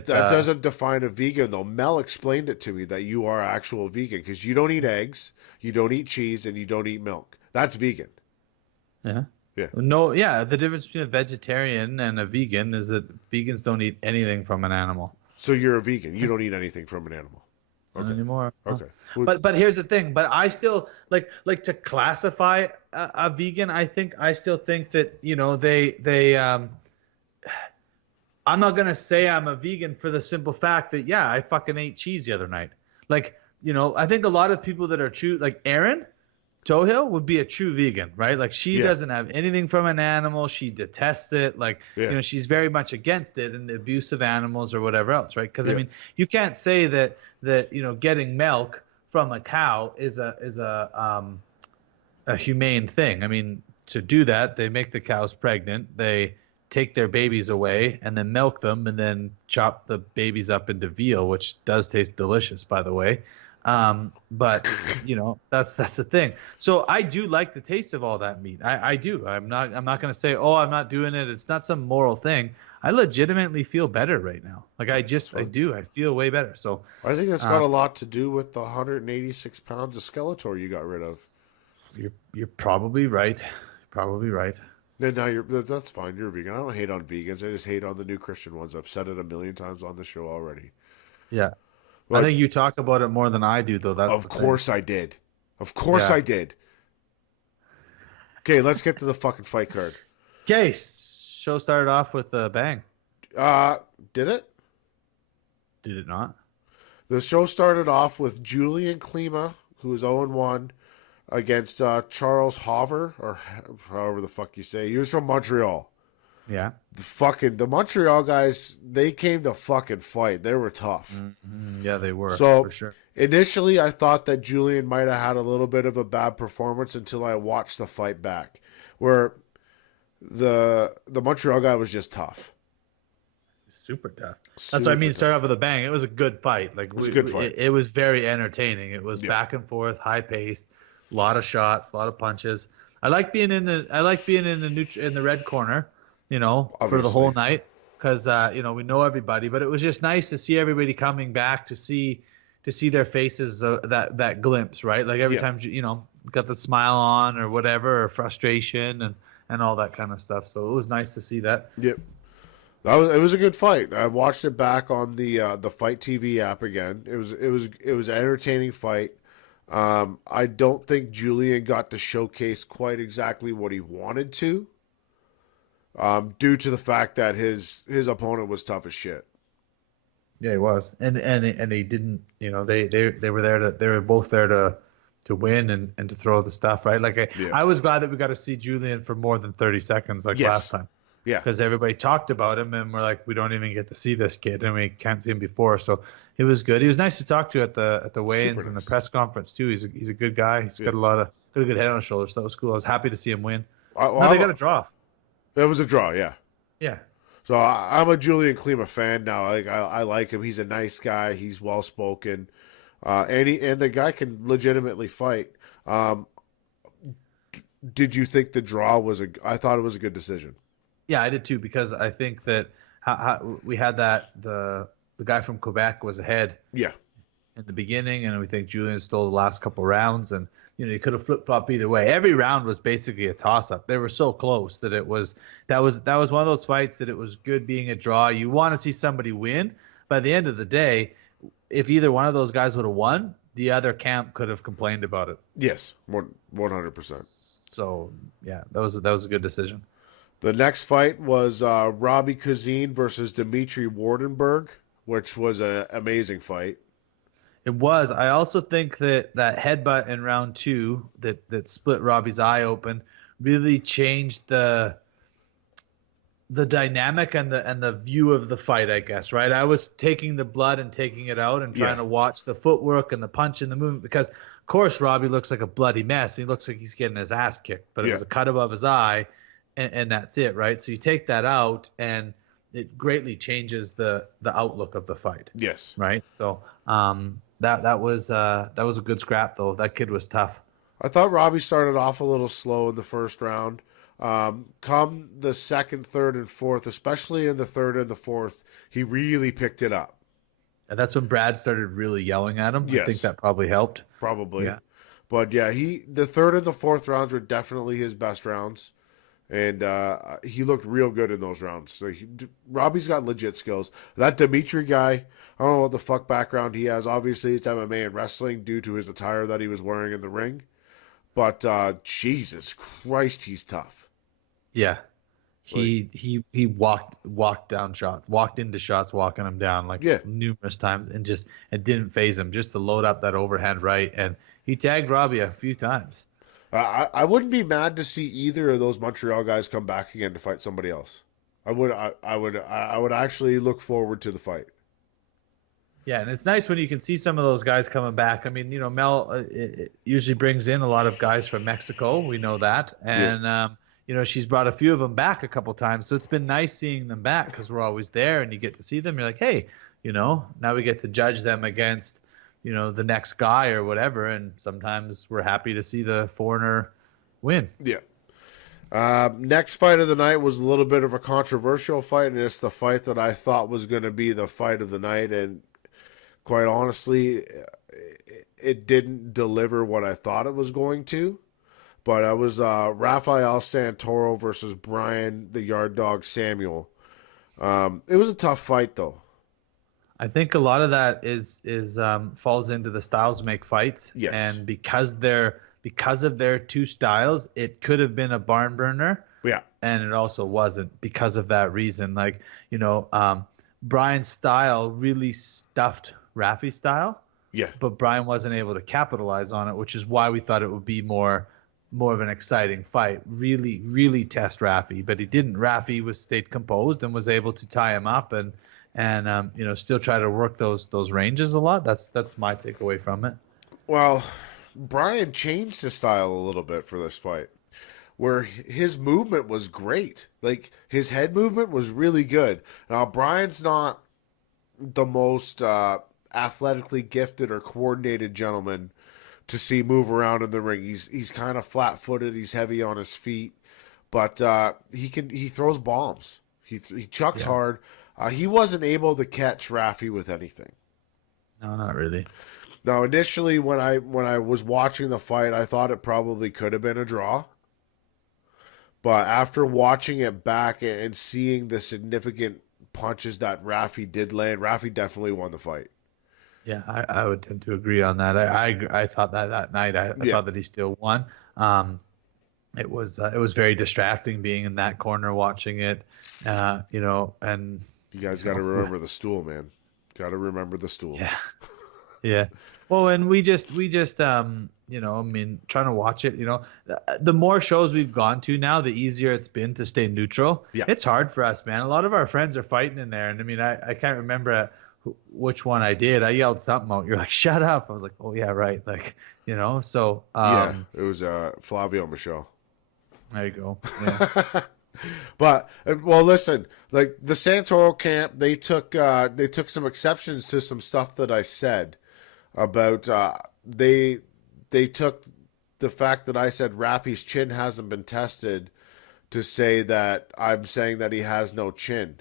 doesn't define a vegan, though. Mel explained it to me that you are actual vegan because you don't eat eggs, you don't eat cheese, and you don't eat milk. That's vegan. Yeah. Yeah. No, yeah. The difference between a vegetarian and a vegan is that vegans don't eat anything from an animal. So you're a vegan. You don't eat anything from an animal. Okay. Not anymore. Okay. But here's the thing. But I still like to classify a vegan. I still think that they I'm not gonna say I'm a vegan for the simple fact that I fucking ate cheese the other night. Like I think a lot of people that are true, like Erin Tohill would be a true vegan, right? Like she doesn't have anything from an animal. She detests it. Like she's very much against it and the abuse of animals or whatever else, right? Because I mean, you can't say that getting milk from a cow is a humane thing. I mean, to do that, they make the cows pregnant. They take their babies away and then milk them and then chop the babies up into veal, which does taste delicious, by the way. But that's the thing. So I do like the taste of all that meat. I do. I'm not going to say, oh, I'm not doing it. It's not some moral thing. I legitimately feel better right now. Like I do. I feel way better. So I think that's got a lot to do with the 186 pounds of Skeletor you got rid of. You're probably right. Probably right. Then now that's fine. You're a vegan. I don't hate on vegans. I just hate on the new Christian ones. I've said it a million times on the show already. Yeah. Like, I think you talk about it more than I do, though. Of course I did. Of course I did. Okay, let's get to the fucking fight card. Okay, show started off with a bang. Did it? Did it not? The show started off with Julian Klima, who is 0-1, against Charles Hover, or however the fuck you say. He was from Montreal. Yeah. The Montreal guys, they came to fucking fight. They were tough. Mm-hmm. Yeah, they were. So for sure. Initially, I thought that Julian might have had a little bit of a bad performance until I watched the fight back, where the Montreal guy was just tough. Super tough. That's what I mean. Start off with a bang. It was a good fight. Like it was a good fight. It was very entertaining. It was back and forth, high paced, a lot of shots, a lot of punches. I like being in the red corner. Obviously. For the whole night, because we know everybody. But it was just nice to see everybody coming back to see to see their faces, that glimpse, right? Like every time, got the smile on or whatever, or frustration and all that kind of stuff. So it was nice to see that. Yep. It was a good fight. I watched it back on the Fight TV app again. It was an entertaining fight. I don't think Julian got to showcase quite exactly what he wanted to, due to the fact that his opponent was tough as shit. Yeah, he was, and he didn't. They were both there to win and to throw the stuff, right. Like I was glad that we got to see Julian for more than 30 seconds, like last time. Yeah, because everybody talked about him, and we're like, we don't even get to see this kid, and we can't see him before. So it was good. He was nice to talk to at the weigh-ins and the press conference too. He's a good guy. He's got a good head on his shoulders. So that was cool. I was happy to see him win. They got a draw. It was a draw. Yeah. Yeah. So I'm a Julian Klima fan now. I like him. He's a nice guy. He's well spoken, and the guy can legitimately fight. Did you think the draw was I thought it was a good decision. Yeah, I did too, because I think that we had that the guy from Quebec was ahead. Yeah. In the beginning, and we think Julian stole the last couple rounds, and you could have flip flopped either way. Every round was basically a toss up. They were so close that that was one of those fights that it was good being a draw. You want to see somebody win. By the end of the day, if either one of those guys would have won, the other camp could have complained about it. Yes, 100%. So yeah, that was a good decision. The next fight was Robbie Kazin versus Dimitri Wardenberg, which was an amazing fight. It was. I also think that headbutt in round 2 that split Robbie's eye open really changed the dynamic and the view of the fight, I guess, right? I was taking the blood and taking it out and trying to watch the footwork and the punch and the movement, because, of course, Robbie looks like a bloody mess. He looks like he's getting his ass kicked, but it was a cut above his eye. And that's it, right? So you take that out, and it greatly changes the outlook of the fight. Yes. Right. So that was a good scrap, though. That kid was tough. I thought Robbie started off a little slow in the first round. Come the second, third, and fourth, especially in the third and the fourth, he really picked it up. And that's when Brad started really yelling at him. Yes. I think that probably helped. Probably. Yeah. But yeah, the third and the fourth rounds were definitely his best rounds. And he looked real good in those rounds. So Robbie's got legit skills. That Dimitri guy, I don't know what the fuck background he has. Obviously, it's MMA and wrestling due to his attire that he was wearing in the ring. But Jesus Christ, he's tough. Yeah, he walked down shots, walked into shots, walking them down numerous times, and it didn't phase him just to load up that overhand right, and he tagged Robbie a few times. I wouldn't be mad to see either of those Montreal guys come back again to fight somebody else. I would actually look forward to the fight. Yeah, and it's nice when you can see some of those guys coming back. I mean, Mel it usually brings in a lot of guys from Mexico. We know that, and she's brought a few of them back a couple times. So it's been nice seeing them back, because we're always there, and you get to see them. You're like, hey, now we get to judge them against the next guy or whatever, and sometimes we're happy to see the foreigner win. Yeah. Next fight of the night was a little bit of a controversial fight, and it's the fight that I thought was going to be the fight of the night, and quite honestly, it didn't deliver what I thought it was going to. But it was Rafael Santoro versus Brian the Yard Dog Samuel. It was a tough fight, though. I think a lot of that is falls into the styles make fights. Yes. And because of their two styles, it could have been a barn burner. Yeah. And it also wasn't because of that reason. Like, Brian's style really stuffed Rafi's style. Yeah. But Brian wasn't able to capitalize on it, which is why we thought it would be more of an exciting fight. Really, really test Rafi, but he didn't. Rafi stayed composed and was able to tie him up and still try to work those ranges a lot. That's my takeaway from it. Well, Brian changed his style a little bit for this fight, where his movement was great. Like, his head movement was really good. Now, Brian's not the most athletically gifted or coordinated gentleman to see move around in the ring. He's kind of flat-footed. He's heavy on his feet, but he throws bombs. He chucks hard. He wasn't able to catch Rafi with anything. No, not really. Now, initially, when I was watching the fight, I thought it probably could have been a draw. But after watching it back and seeing the significant punches that Rafi did land, Rafi definitely won the fight. Yeah, I would tend to agree on that. I thought that night. I thought that he still won. It was very distracting being in that corner watching it. And you guys got to remember the stool, man. Got to remember the stool. Yeah. Yeah. Well, and we just trying to watch it, the more shows we've gone to now, the easier it's been to stay neutral. Yeah. It's hard for us, man. A lot of our friends are fighting in there. And I mean, I can't remember which one I did. I yelled something out. You're like, shut up. I was like, oh yeah, right. Like, so. Yeah, it was Flavio Michel. There you go. Yeah. But well, listen, like the Santoro camp, they took some exceptions to some stuff that I said about they took the fact that I said Rafi's chin hasn't been tested to say that I'm saying that he has no chin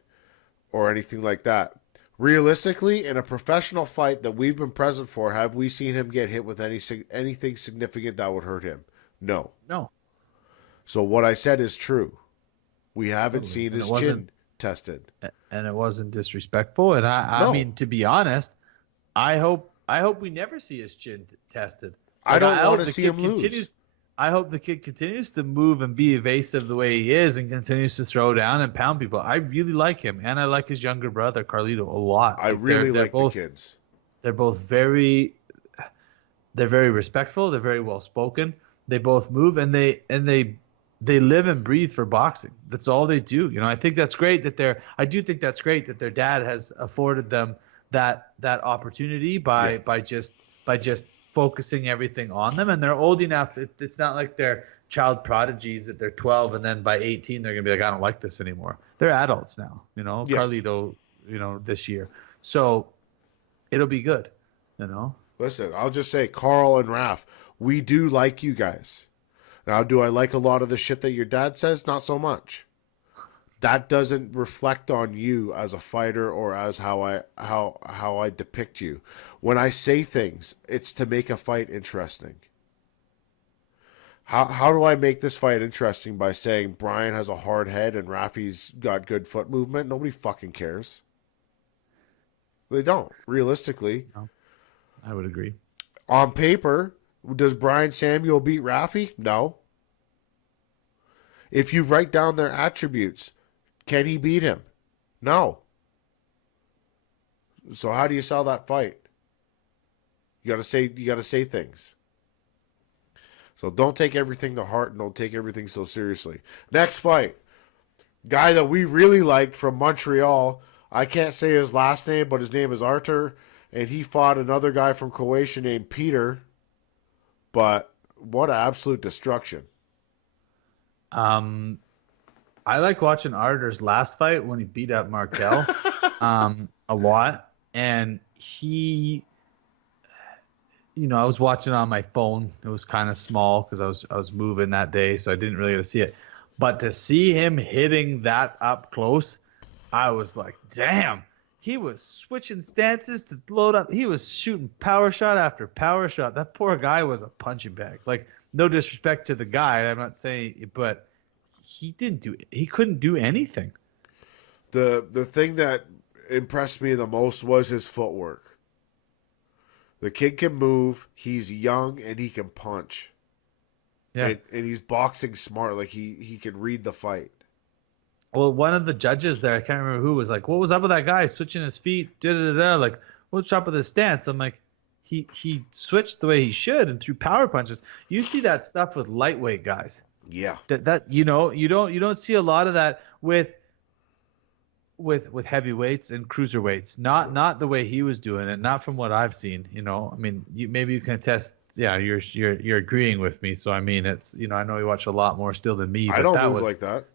or anything like that. Realistically, in a professional fight that we've been present for, have we seen him get hit with anything significant that would hurt him? No. No. So what I said is true. We haven't seen his chin tested. And it wasn't disrespectful. And I mean, to be honest, I hope we never see his chin tested. I don't want to see him lose. I hope the kid continues to move and be evasive the way he is and continues to throw down and pound people. I really like him, and I like his younger brother, Carlito, a lot. I really like the kids. They're both very respectful. They're very well spoken. They both move, and they live and breathe for boxing. That's all they do. I think that's great that I do think that's great that their dad has afforded them that opportunity by just focusing everything on them. And they're old enough. It's not like they're child prodigies that they're 12 and then by 18 they're gonna be like, I don't like this anymore. They're adults now. Carlito, this year. So it'll be good. Listen, I'll just say, Carl and Raf, we do like you guys. Now, do I like a lot of the shit that your dad says? Not so much. That doesn't reflect on you as a fighter or as how I depict you. When I say things, it's to make a fight interesting. How do I make this fight interesting? By saying Brian has a hard head and Rafi's got good foot movement? Nobody fucking cares. They don't, realistically. No, I would agree. On paper, does Brian Samuel beat Rafi? No. If you write down their attributes, can he beat him? No. So how do you sell that fight? You gotta say things. So don't take everything to heart and don't take everything so seriously. Next fight. Guy that we really liked from Montreal. I can't say his last name, but his name is Artur. And he fought another guy from Croatia named Peter. But what an absolute destruction. I like watching Artur's last fight when he beat up Markel a lot. And he, I was watching on my phone. It was kind of small because I was moving that day, so I didn't really get to see it. But to see him hitting that up close, I was like, damn. He was switching stances to load up. He was shooting power shot after power shot. That poor guy was a punching bag. Like, no disrespect to the guy, I'm not saying, but he couldn't do anything. The thing that impressed me the most was his footwork. The kid can move, he's young, and he can punch. Yeah. And he's boxing smart, like he can read the fight. Well, one of the judges there, I can't remember who, was like, what was up with that guy switching his feet, like, what's up with his stance? I'm like, he switched the way he should and threw power punches. You see that stuff with lightweight guys. Yeah. That you don't see a lot of that with heavyweights and cruiserweights. Not the way he was doing it. Not from what I've seen. I mean, maybe you can attest. Yeah, you're agreeing with me. So I mean, it's I know you watch a lot more still than me. But I don't move like that.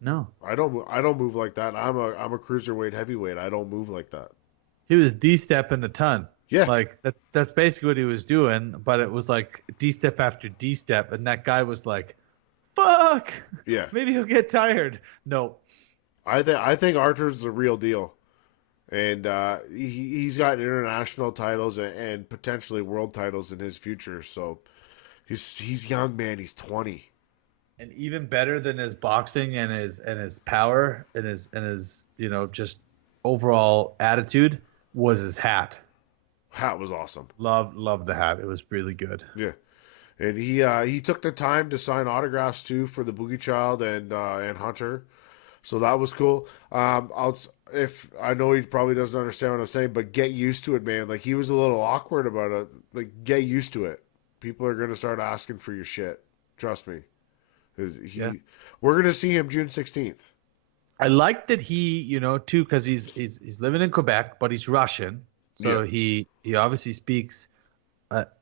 No, I don't move like that. I'm a cruiserweight heavyweight. I don't move like that. He was D-stepping a ton. Yeah, like that's basically what he was doing. But it was like D-step after D-step, and that guy was like, "Fuck." Yeah. Maybe he'll get tired. No. I think Artur's the real deal. And he's got international titles and potentially world titles in his future. So he's young, man. He's 20. And even better than his boxing and his power and his just overall attitude was his hat. Hat was awesome. Loved the hat. It was really good. Yeah. And he took the time to sign autographs too for the Boogie Child and Hunter. So that was cool. If I know he probably doesn't understand what I'm saying, but get used to it, man. Like, he was a little awkward about it. Like, get used to it. People are gonna start asking for your shit. Trust me. We're gonna see him June 16th. I like that he, too, because he's living in Quebec, but he's Russian, so he obviously speaks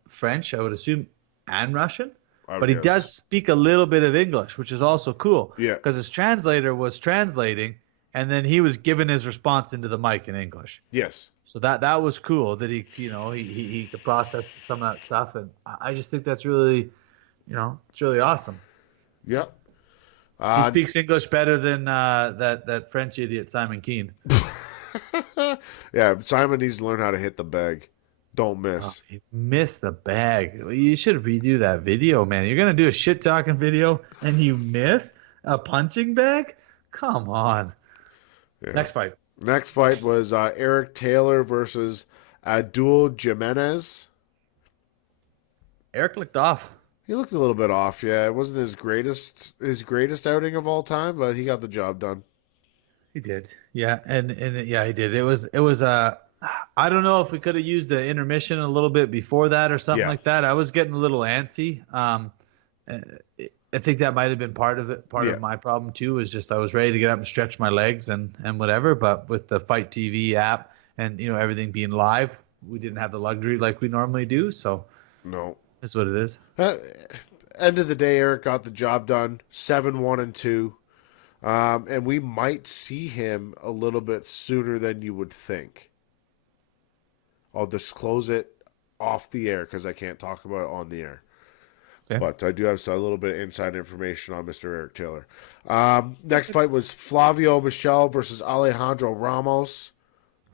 French, I would assume, and Russian. But he does speak a little bit of English, which is also cool. Yeah. Because his translator was translating, and then he was giving his response into the mic in English. Yes. So that was cool that he could process some of that stuff, and I just think that's really, it's really awesome. Yep. He speaks English better than that French idiot Simon Keane. Yeah, Simon needs to learn how to hit the bag. Don't miss. Oh, he missed the bag. You should redo that video, man. You're gonna do a shit talking video and you miss a punching bag? Come on. Yeah. Next fight. Next fight was Eric Taylor versus Abdul Jimenez. Eric looked off. He looked a little bit off, yeah. It wasn't his greatest outing of all time, but he got the job done. He did. Yeah, and yeah, he did. It was I don't know if we could have used the intermission a little bit before that or something like that. I was getting a little antsy. I think that might have been part of it. Part of my problem too is just I was ready to get up and stretch my legs and whatever, but with the Fight TV app and everything being live, we didn't have the luxury like we normally do. So no, that's what it is. End of the day, Eric got the job done. 7-1-2, and we might see him a little bit sooner than you would think. I'll disclose it off the air because I can't talk about it on the air. Okay. But I do have a little bit of inside information on Mr. Eric Taylor. Next fight was Flavio Michel versus Alejandro Ramos.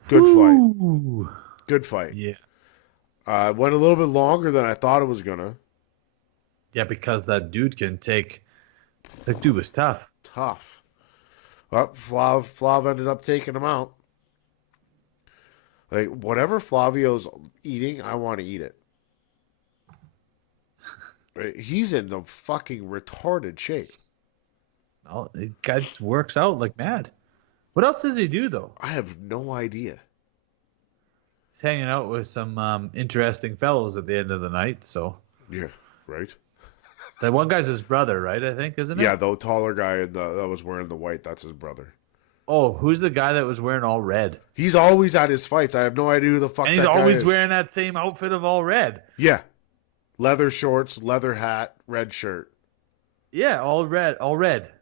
Good fight. Good fight. Yeah. Went a little bit longer than I thought it was going to. Yeah, because that dude can take... That dude was tough. Tough. Well, Flav ended up taking him out. Like, whatever Flavio's eating, I want to eat it. Right? He's in the fucking retarded shape. Oh, the guy just works out like mad. What else does he do, though? I have no idea. He's hanging out with some interesting fellows at the end of the night, so... Yeah, right? That one guy's his brother, right, I think, isn't it? Yeah, the taller guy that was wearing the white, that's his brother. Oh, who's the guy that was wearing all red? He's always at his fights. I have no idea who the fuck that guy is. And he's always wearing that same outfit of all red. Yeah. Leather shorts, leather hat, red shirt. Yeah, all red.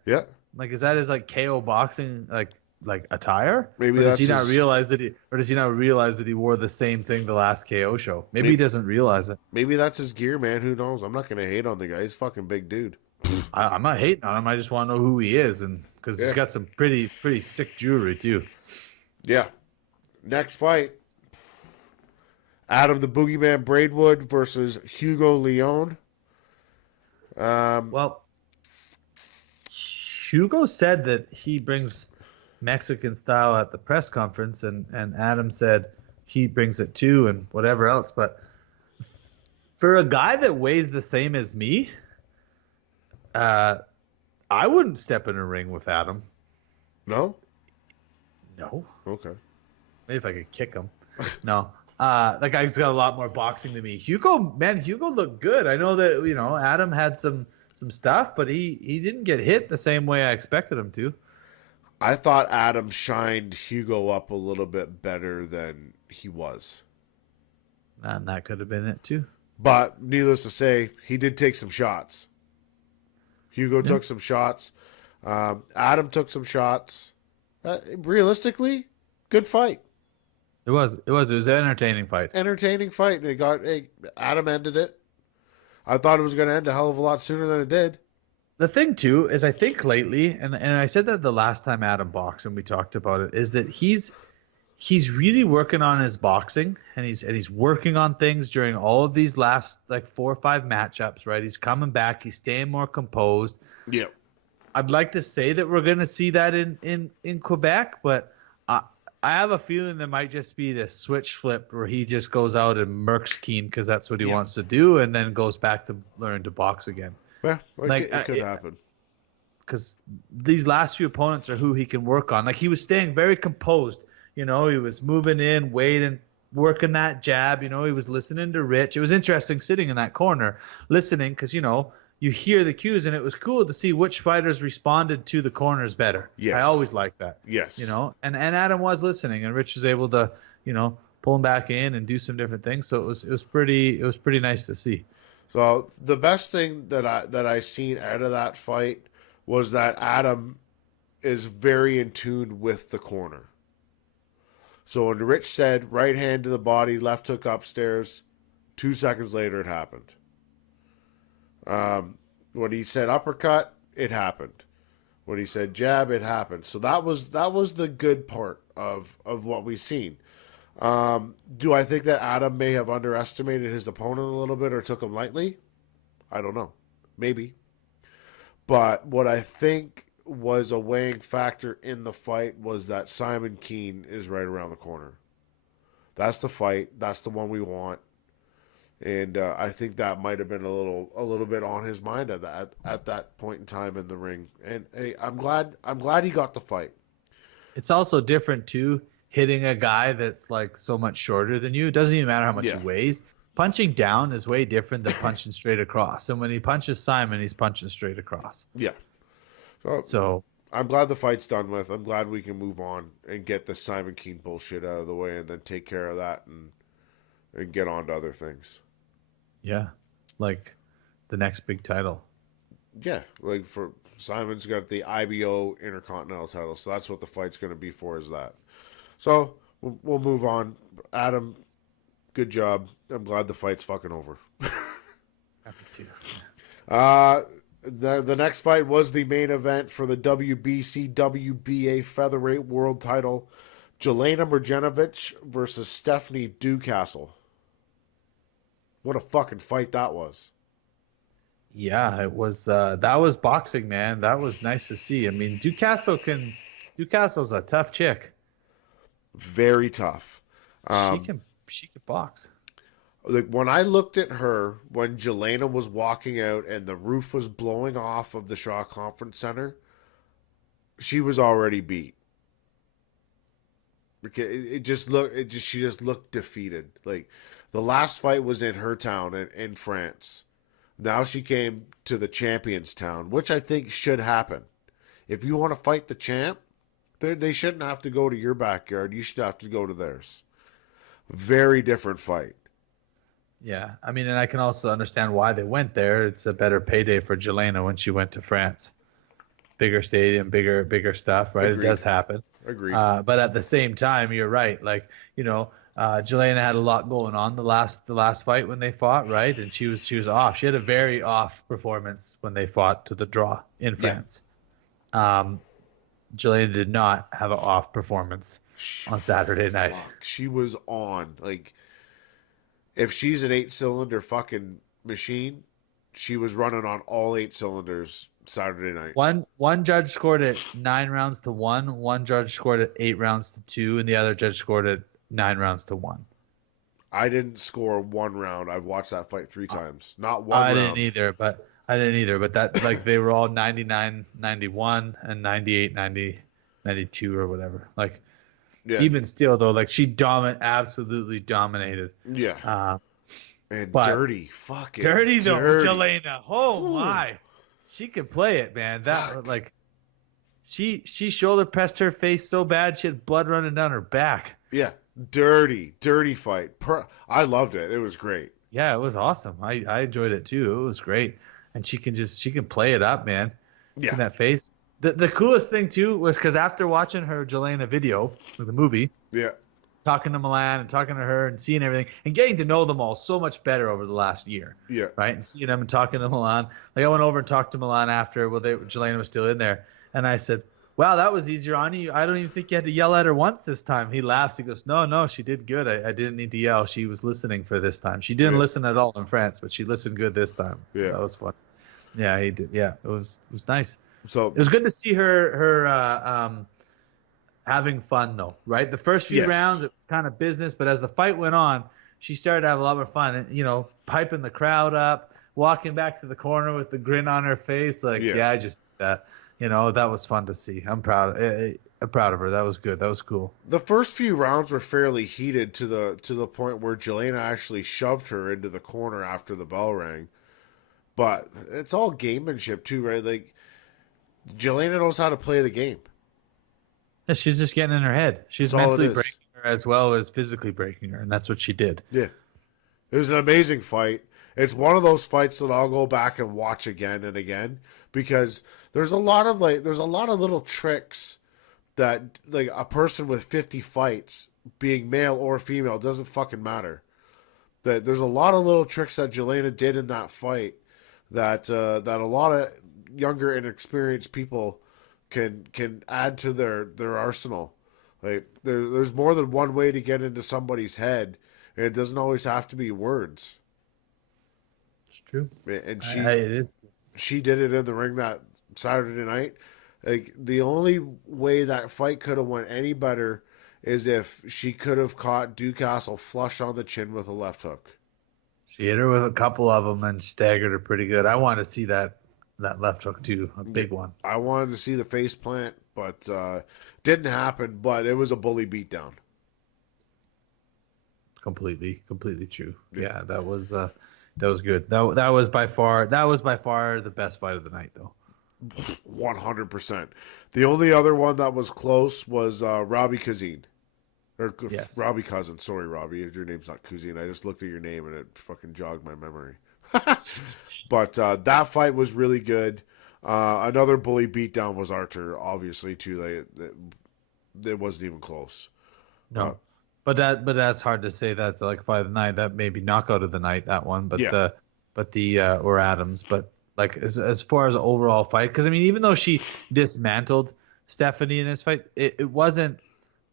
Yeah. Like, is that his KO boxing like attire? Maybe does he not realize that he wore the same thing the last KO show? Maybe he doesn't realize it. Maybe that's his gear, man. Who knows? I'm not gonna hate on the guy. He's a fucking big dude. I'm not hating on him. I just want to know who he is, and because he's got some pretty sick jewelry too. Yeah. Next fight: Adam the Boogeyman Braidwood versus Hugo Leon. Well, Hugo said that he brings Mexican style at the press conference, and Adam said he brings it too, and whatever else. But for a guy that weighs the same as me, I wouldn't step in a ring with Adam. No? No. Okay. Maybe if I could kick him. No. That guy's got a lot more boxing than me. Hugo looked good. I know that, Adam had some stuff, but he didn't get hit the same way I expected him to. I thought Adam shined Hugo up a little bit better than he was. And that could have been it too. But needless to say, he did take some shots. Hugo took some shots. Adam took some shots. Realistically, good fight. It was an entertaining fight. Entertaining fight. And Adam ended it. I thought it was going to end a hell of a lot sooner than it did. The thing too is I think lately, and I said that the last time Adam boxed and we talked about it, is that he's he's really working on his boxing, and he's working on things during all of these last like 4 or 5 matchups, right? He's coming back, he's staying more composed. Yeah. I'd like to say that we're going to see that in Quebec, but I have a feeling there might just be this switch flip where he just goes out and murks Keane because that's what he wants to do, and then goes back to learn to box again. Yeah, it could happen. Because these last few opponents are who he can work on. Like, he was staying very composed. You know, he was moving in, waiting, working that jab. You know, he was listening to Rich. It was interesting sitting in that corner, listening, because, you know, you hear the cues, and it was cool to see which fighters responded to the corners better. Yes. I always like that. Yes. You know, and Adam was listening, and Rich was able to, you know, pull him back in and do some different things. So it was pretty nice to see. So the best thing that I seen out of that fight was that Adam is very in tune with the corner. So when Rich said right hand to the body, left hook upstairs, 2 seconds later it happened. When he said uppercut, it happened. When he said jab, it happened. So that was the good part of what we've seen. Do I think that Adam may have underestimated his opponent a little bit or took him lightly? I don't know. Maybe. But what I think was a weighing factor in the fight was that Simon Keane is right around the corner. That's the fight. That's the one we want. And I think that might have been a little bit on his mind at that point in time in the ring. And hey, I'm glad he got the fight. It's also different too, hitting a guy that's like so much shorter than you. It doesn't even matter how much he weighs. Punching down is way different than punching straight across. And when he punches Simon, he's punching straight across. Yeah. So I'm glad the fight's done with. I'm glad we can move on and get the Simon Keane bullshit out of the way and then take care of that and get on to other things. Yeah, like the next big title. Yeah, like for Simon's got the IBO Intercontinental title, so that's what the fight's going to be for, is that. So we'll move on. Adam, good job. I'm glad the fight's fucking over. Happy to. The next fight was the main event for the WBC WBA featherweight world title. Jelena Mrdjenovich versus Stephanie Ducastle. What a fucking fight that was. Yeah, it was. That was boxing, man. That was nice to see. I mean, Ducastle's a tough chick. Very tough. She can box. Like when I looked at her when Jelena was walking out and the roof was blowing off of the Shaw Conference Center, she was already beat. She just looked defeated. Like, the last fight was in her town in France. Now she came to the champion's town, which I think should happen. If you want to fight the champ, they shouldn't have to go to your backyard. You should have to go to theirs. Very different fight. Yeah, I mean, and I can also understand why they went there. It's a better payday for Jelena when she went to France. Bigger stadium, bigger stuff, right? Agreed. It does happen. Agreed. But at the same time, you're right. Like, you know, Jelena had a lot going on the last fight when they fought, right? And she was off. She had a very off performance when they fought to the draw in France. Jelena did not have an off performance on Saturday night. Fuck, she was on. Like, if she's an 8-cylinder fucking machine, she was running on all 8 cylinders Saturday night. One judge scored it 9 rounds to 1. One judge scored it 8 rounds to 2, and the other judge scored it 9 rounds to 1. I didn't score 1 round. I've watched that fight 3 times. Not one I round. didn't either, but that, like, they were all 99-91 and 98-92 or whatever. Like, even still though, like, she absolutely dominated. Yeah. And but dirty. Fucking dirty though, dirty. Jelena. Oh my. She could play it, man. That like she shoulder pressed her face so bad she had blood running down her back. Yeah. Dirty fight. I loved it. It was great. Yeah, it was awesome. I enjoyed it too. It was great. And she can play it up, man. Yeah. See that face? The coolest thing too was because after watching her Jelena video of the movie, talking to Milan and talking to her and seeing everything and getting to know them all so much better over the last year. Yeah. Right? And seeing them and talking to Milan. Like, I went over and talked to Milan after Jelena was still in there. And I said, wow, that was easier on you. I don't even think you had to yell at her once this time. He laughs. He goes, no, she did good. I didn't need to yell. She was listening for this time. She didn't listen at all in France, but she listened good this time. Yeah. That was fun. Yeah, he did. Yeah, it was nice. So It was good to see her having fun, though, right? The first few Yes. rounds, it was kind of business, but as the fight went on, she started to have a lot more fun. And, you know, piping the crowd up, walking back to the corner with the grin on her face. Like, Yeah. I just did that. You know, that was fun to see. I'm proud of her. That was good. That was cool. the first few rounds were fairly heated to the point where Jelena actually shoved her into the corner after the bell rang. But it's all gamemanship too, right? Like Jelena knows how to play the game. Yeah, she's just getting in her head. She's That's all it mentally is. breaking her as well as physically breaking her, and that's what she did. Yeah. It was an amazing fight. It's one of those fights that I'll go back and watch again and again because there's a lot of little tricks that like a person with 50 fights, being male or female, doesn't fucking matter. That there's a lot of little tricks that Jelena did in that fight that a lot of younger inexperienced people can add to their arsenal. Like there's more than one way to get into somebody's head, and it doesn't always have to be words. It's true. And It is. she did it in the ring that Saturday night. Like the only way that fight could have went any better is if she could have caught Ducastle flush on the chin with a left hook. She hit her with a couple of them and staggered her pretty good. I want to see that left hook too, a big one. I wanted to see the face plant, but didn't happen. But it was a bully beatdown. Completely true. Yeah, that was good. That was by far the best fight of the night, though. 100%. The only other one that was close was Robbie Kazin. Or Yes. Robbie Cousin. Sorry, Robbie. Your name's not Kazin. I just looked at your name and it fucking jogged my memory. But that fight was really good. Another bully beatdown was Arthur, obviously, too. It wasn't even close. No, but that's hard to say. That's like fight of the night. That may be knockout of the night. That one, but Yeah. or Adams. But like as far as the overall fight, because I mean, even though she dismantled Stephanie in this fight, it wasn't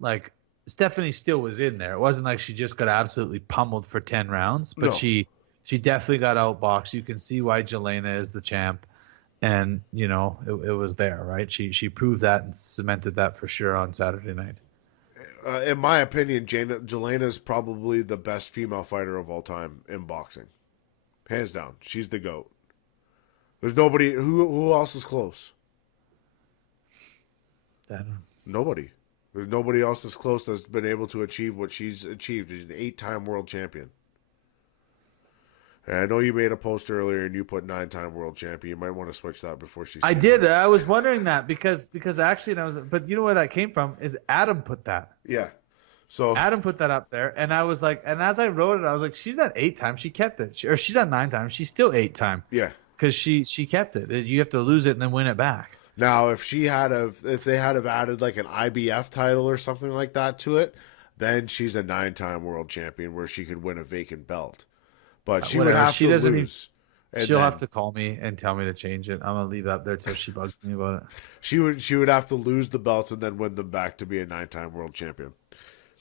like Stephanie still was in there. It wasn't like she just got absolutely pummeled for 10 rounds, but No. she definitely got outboxed. You can see why Jelena is the champ. And, you know, it was there, right? She proved that and cemented that for sure on Saturday night. In my opinion, Jelena is probably the best female fighter of all time in boxing. Hands down. She's the GOAT. There's nobody. Who else is close? I don't know. Nobody. There's nobody else that's close that's been able to achieve what she's achieved. She's an 8-time world champion. And I know you made a post earlier and you put 9-time world champion. You might want to switch that before she. I did. I was wondering that because actually, but you know where that came from is Adam put that. Yeah. So Adam put that up there, and I was like, and as I wrote it, I was like, she's not 8 times, she kept it, or she's not 9 times, she's still 8 time. yeah. Because she kept it. You have to lose it and then win it back. Now, if they had added like an IBF title or something like that to it, then she's a 9-time world champion where she could win a vacant belt. But she would Whatever. have She to doesn't lose. And She'll then have to call me and tell me to change it. I'm gonna leave that there till she bugs me about it. She would have to lose the belts and then win them back to be a 9-time world champion.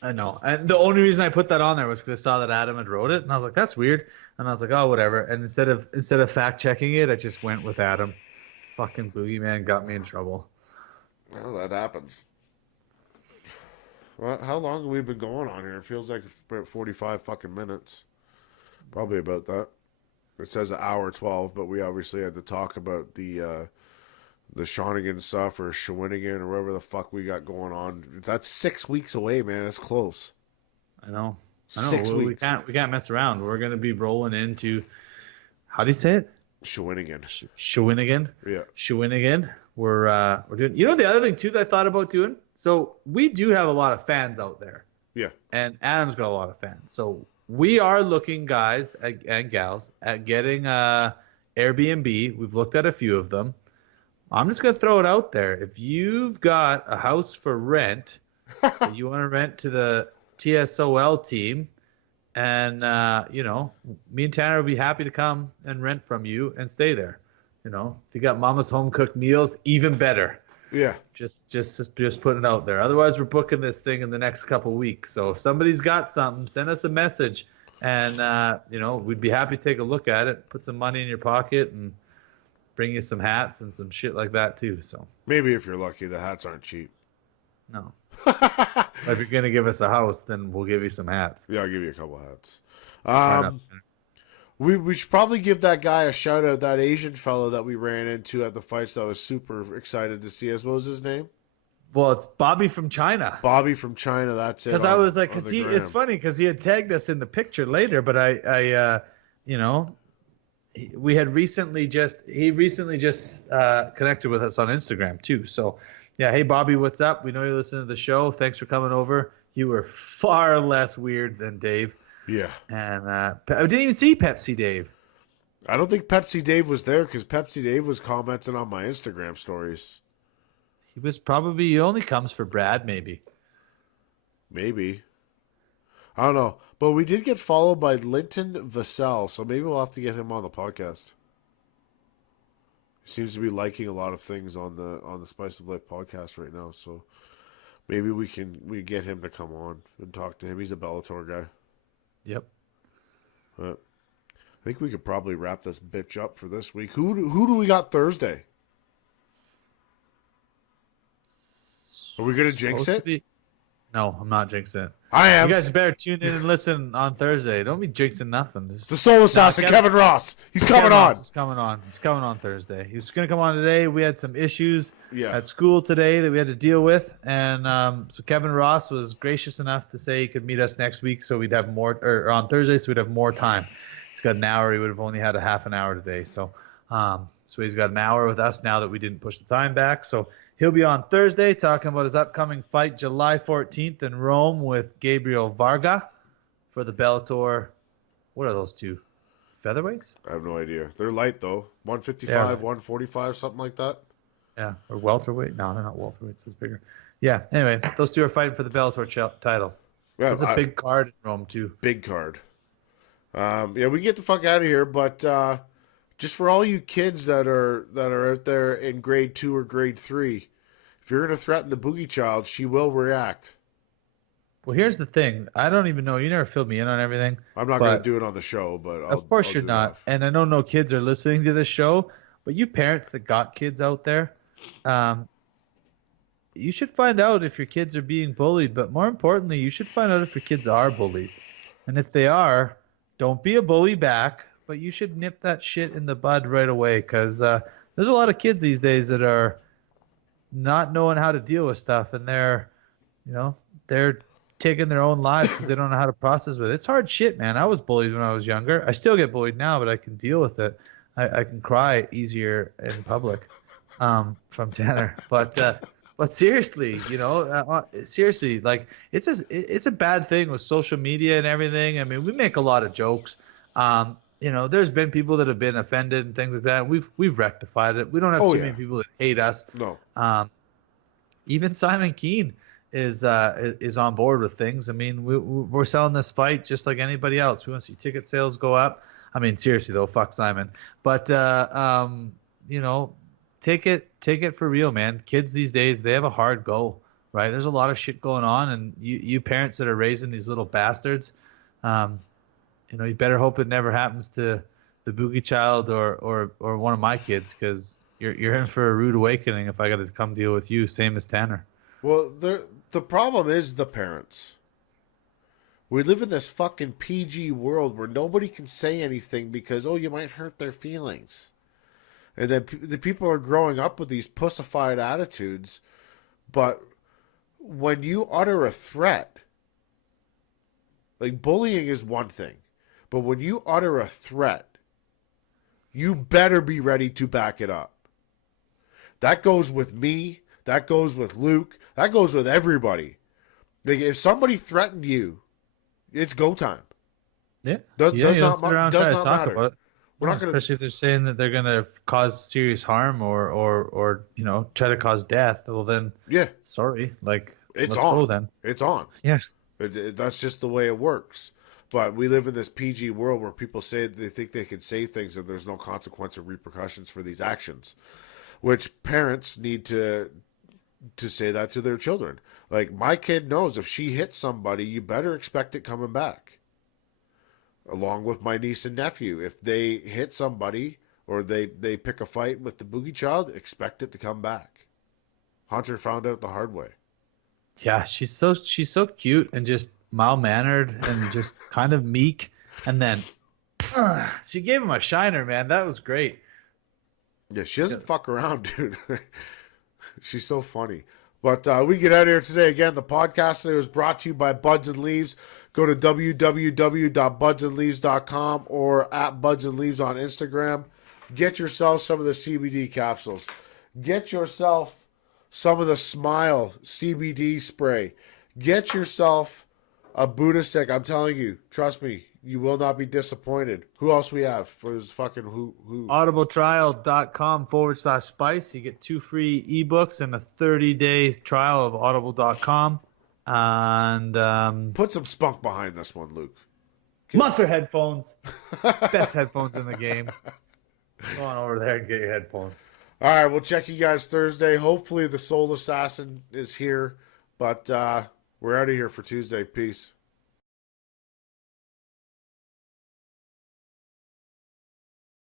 I know. And the only reason I put that on there was because I saw that Adam had wrote it, and I was like, that's weird. And I was like, oh, whatever. And instead of fact checking it, I just went with Adam. Fucking Boogeyman got me in trouble. Well, that happens. Well, how long have we been going on here? It feels like about 45 fucking minutes. Probably about that. It says an hour 12, but we obviously had to talk about the Shawinigan stuff or Shawinigan or whatever the fuck we got going on. That's 6 weeks away, man. It's close. I know. 6 We weeks. can't mess around. We're gonna be rolling into, how do you say it? Shawinigan. Shawinigan. Yeah. Shawinigan. We're doing. You know the other thing too that I thought about doing. So we do have a lot of fans out there, Yeah. and Adam's got a lot of fans. So we are looking, guys and gals, at getting Airbnb. We've looked at a few of them. I'm just gonna throw it out there. If you've got a house for rent that you want to rent to the TSOL team, and me and Tanner will be happy to come and rent from you and stay there. You know, if you got Mama's home cooked meals, even better. Yeah. Just putting it out there. Otherwise, we're booking this thing in the next couple weeks. So if somebody's got something, send us a message, and we'd be happy to take a look at it. Put some money in your pocket and bring you some hats and some shit like that too. So Maybe if you're lucky, the hats aren't cheap. no. If you're gonna give us a house, then we'll give you some hats. Yeah, I'll give you a couple hats. Right up. We should probably give that guy a shout out, that Asian fellow that we ran into at the fights that I was super excited to see us. What was his name? Well, it's Bobby from China. Bobby from China, that's it. Because I was like, on because the gram. it's funny because he had tagged us in the picture later, but we had recently just connected with us on Instagram too. So yeah, hey Bobby, what's up? We know you're listening to the show. Thanks for coming over. You were far less weird than Dave. Yeah. And I didn't even see Pepsi Dave. I don't think Pepsi Dave was there because Pepsi Dave was commenting on my Instagram stories. He only comes for Brad, maybe. Maybe. I don't know. But we did get followed by Linton Vassell, so maybe we'll have to get him on the podcast. He seems to be liking a lot of things on the Spice of Life podcast right now, so maybe we get him to come on and talk to him. He's a Bellator guy. Yep. I think we could probably wrap this bitch up for this week. Who do we got Thursday? Are we gonna jinx it? No, I'm not jinxing it. I am. You guys better tune in and listen on Thursday. Don't be jinxing nothing. It's the Soul Assassin, Kevin Ross. He's coming on. He's coming on. He's coming on Thursday. He was going to come on today. We had some issues Yeah. at school today that we had to deal with, and so Kevin Ross was gracious enough to say he could meet us next week, so we'd have more, or on Thursday, so we'd have more time. He's got an hour. He would have only had a half an hour today, so he's got an hour with us now that we didn't push the time back. So he'll be on Thursday talking about his upcoming fight July 14th in Rome with Gabriel Varga for the Bellator. What are those two? Featherweights? I have no idea. They're light though. 155, Yeah. 145, something like that. Yeah, or welterweight? No, they're not welterweights. It's bigger. Yeah. Anyway, those two are fighting for the Bellator title. Yeah, There's a big card in Rome too. Big card. Yeah, we can get the fuck out of here, but just for all you kids that are out there in grade 2 or grade 3, if you're going to threaten the boogie child, she will react. Well, here's the thing. I don't even know. You never filled me in on everything. I'm not going to do it on the show, but of course you're not. And I know no kids are listening to this show, but you parents that got kids out there, you should find out if your kids are being bullied. But more importantly, you should find out if your kids are bullies. And if they are, don't be a bully back, but you should nip that shit in the bud right away, because there's a lot of kids these days that are not knowing how to deal with stuff, and they're taking their own lives because they don't know how to process with it. It's hard shit, man. I was bullied when I was younger. I still get bullied now, but I can deal with it. I can cry easier in public from Tanner. But seriously, seriously, like it's a bad thing with social media and everything. I mean, we make a lot of jokes. There's been people that have been offended and things like that. We've rectified it. We don't have many people that hate us. No. Even Simon Keane is on board with things. I mean, we're selling this fight just like anybody else. We want to see ticket sales go up. I mean, seriously though, fuck Simon. But take it for real, man. Kids these days, they have a hard go, right? There's a lot of shit going on, and you parents that are raising these little bastards, you better hope it never happens to the boogie child or one of my kids, because you're in for a rude awakening if I got to come deal with you, same as Tanner. Well, the problem is the parents. We live in this fucking PG world where nobody can say anything because, you might hurt their feelings. And then the people are growing up with these pussified attitudes. But when you utter a threat, like bullying is one thing. But when you utter a threat, you better be ready to back it up. That goes with me. That goes with Luke. That goes with everybody. Like, if somebody threatened you, it's go time. Yeah. Does not matter. About it. We're not gonna, especially if they're saying that they're going to cause serious harm or try to cause death. Well, then, sorry. Like, let's go then. It's on. Yeah. That's just the way it works. But we live in this PG world where people say they think they can say things and there's no consequence or repercussions for these actions, which parents need to to say that to their children. Like, my kid knows if she hits somebody, you better expect it coming back. Along with my niece and nephew, if they hit somebody or they pick a fight with the boogie child, expect it to come back. Hunter found out the hard way. Yeah, she's so cute and just mild-mannered and just kind of meek. And then she gave him a shiner, man. That was great. Yeah, she doesn't fuck around, dude. She's so funny. But we get out of here today. Again, the podcast today was brought to you by Buds and Leaves. Go to www.budsandleaves.com or at Buds and Leaves on Instagram. Get yourself some of the CBD capsules. Get yourself some of the Smile CBD spray. Get yourself a Buddha stick. I'm telling you, trust me, you will not be disappointed. Who else we have for this fucking who? audibletrial.com/spice. You get 2 free ebooks and a 30-day trial of audible.com. And Put some spunk behind this one, Luke. Monster headphones. Best headphones in the game. Go on over there and get your headphones. All right, we'll check you guys Thursday. Hopefully the Soul Assassin is here. But we're out of here for Tuesday. Peace.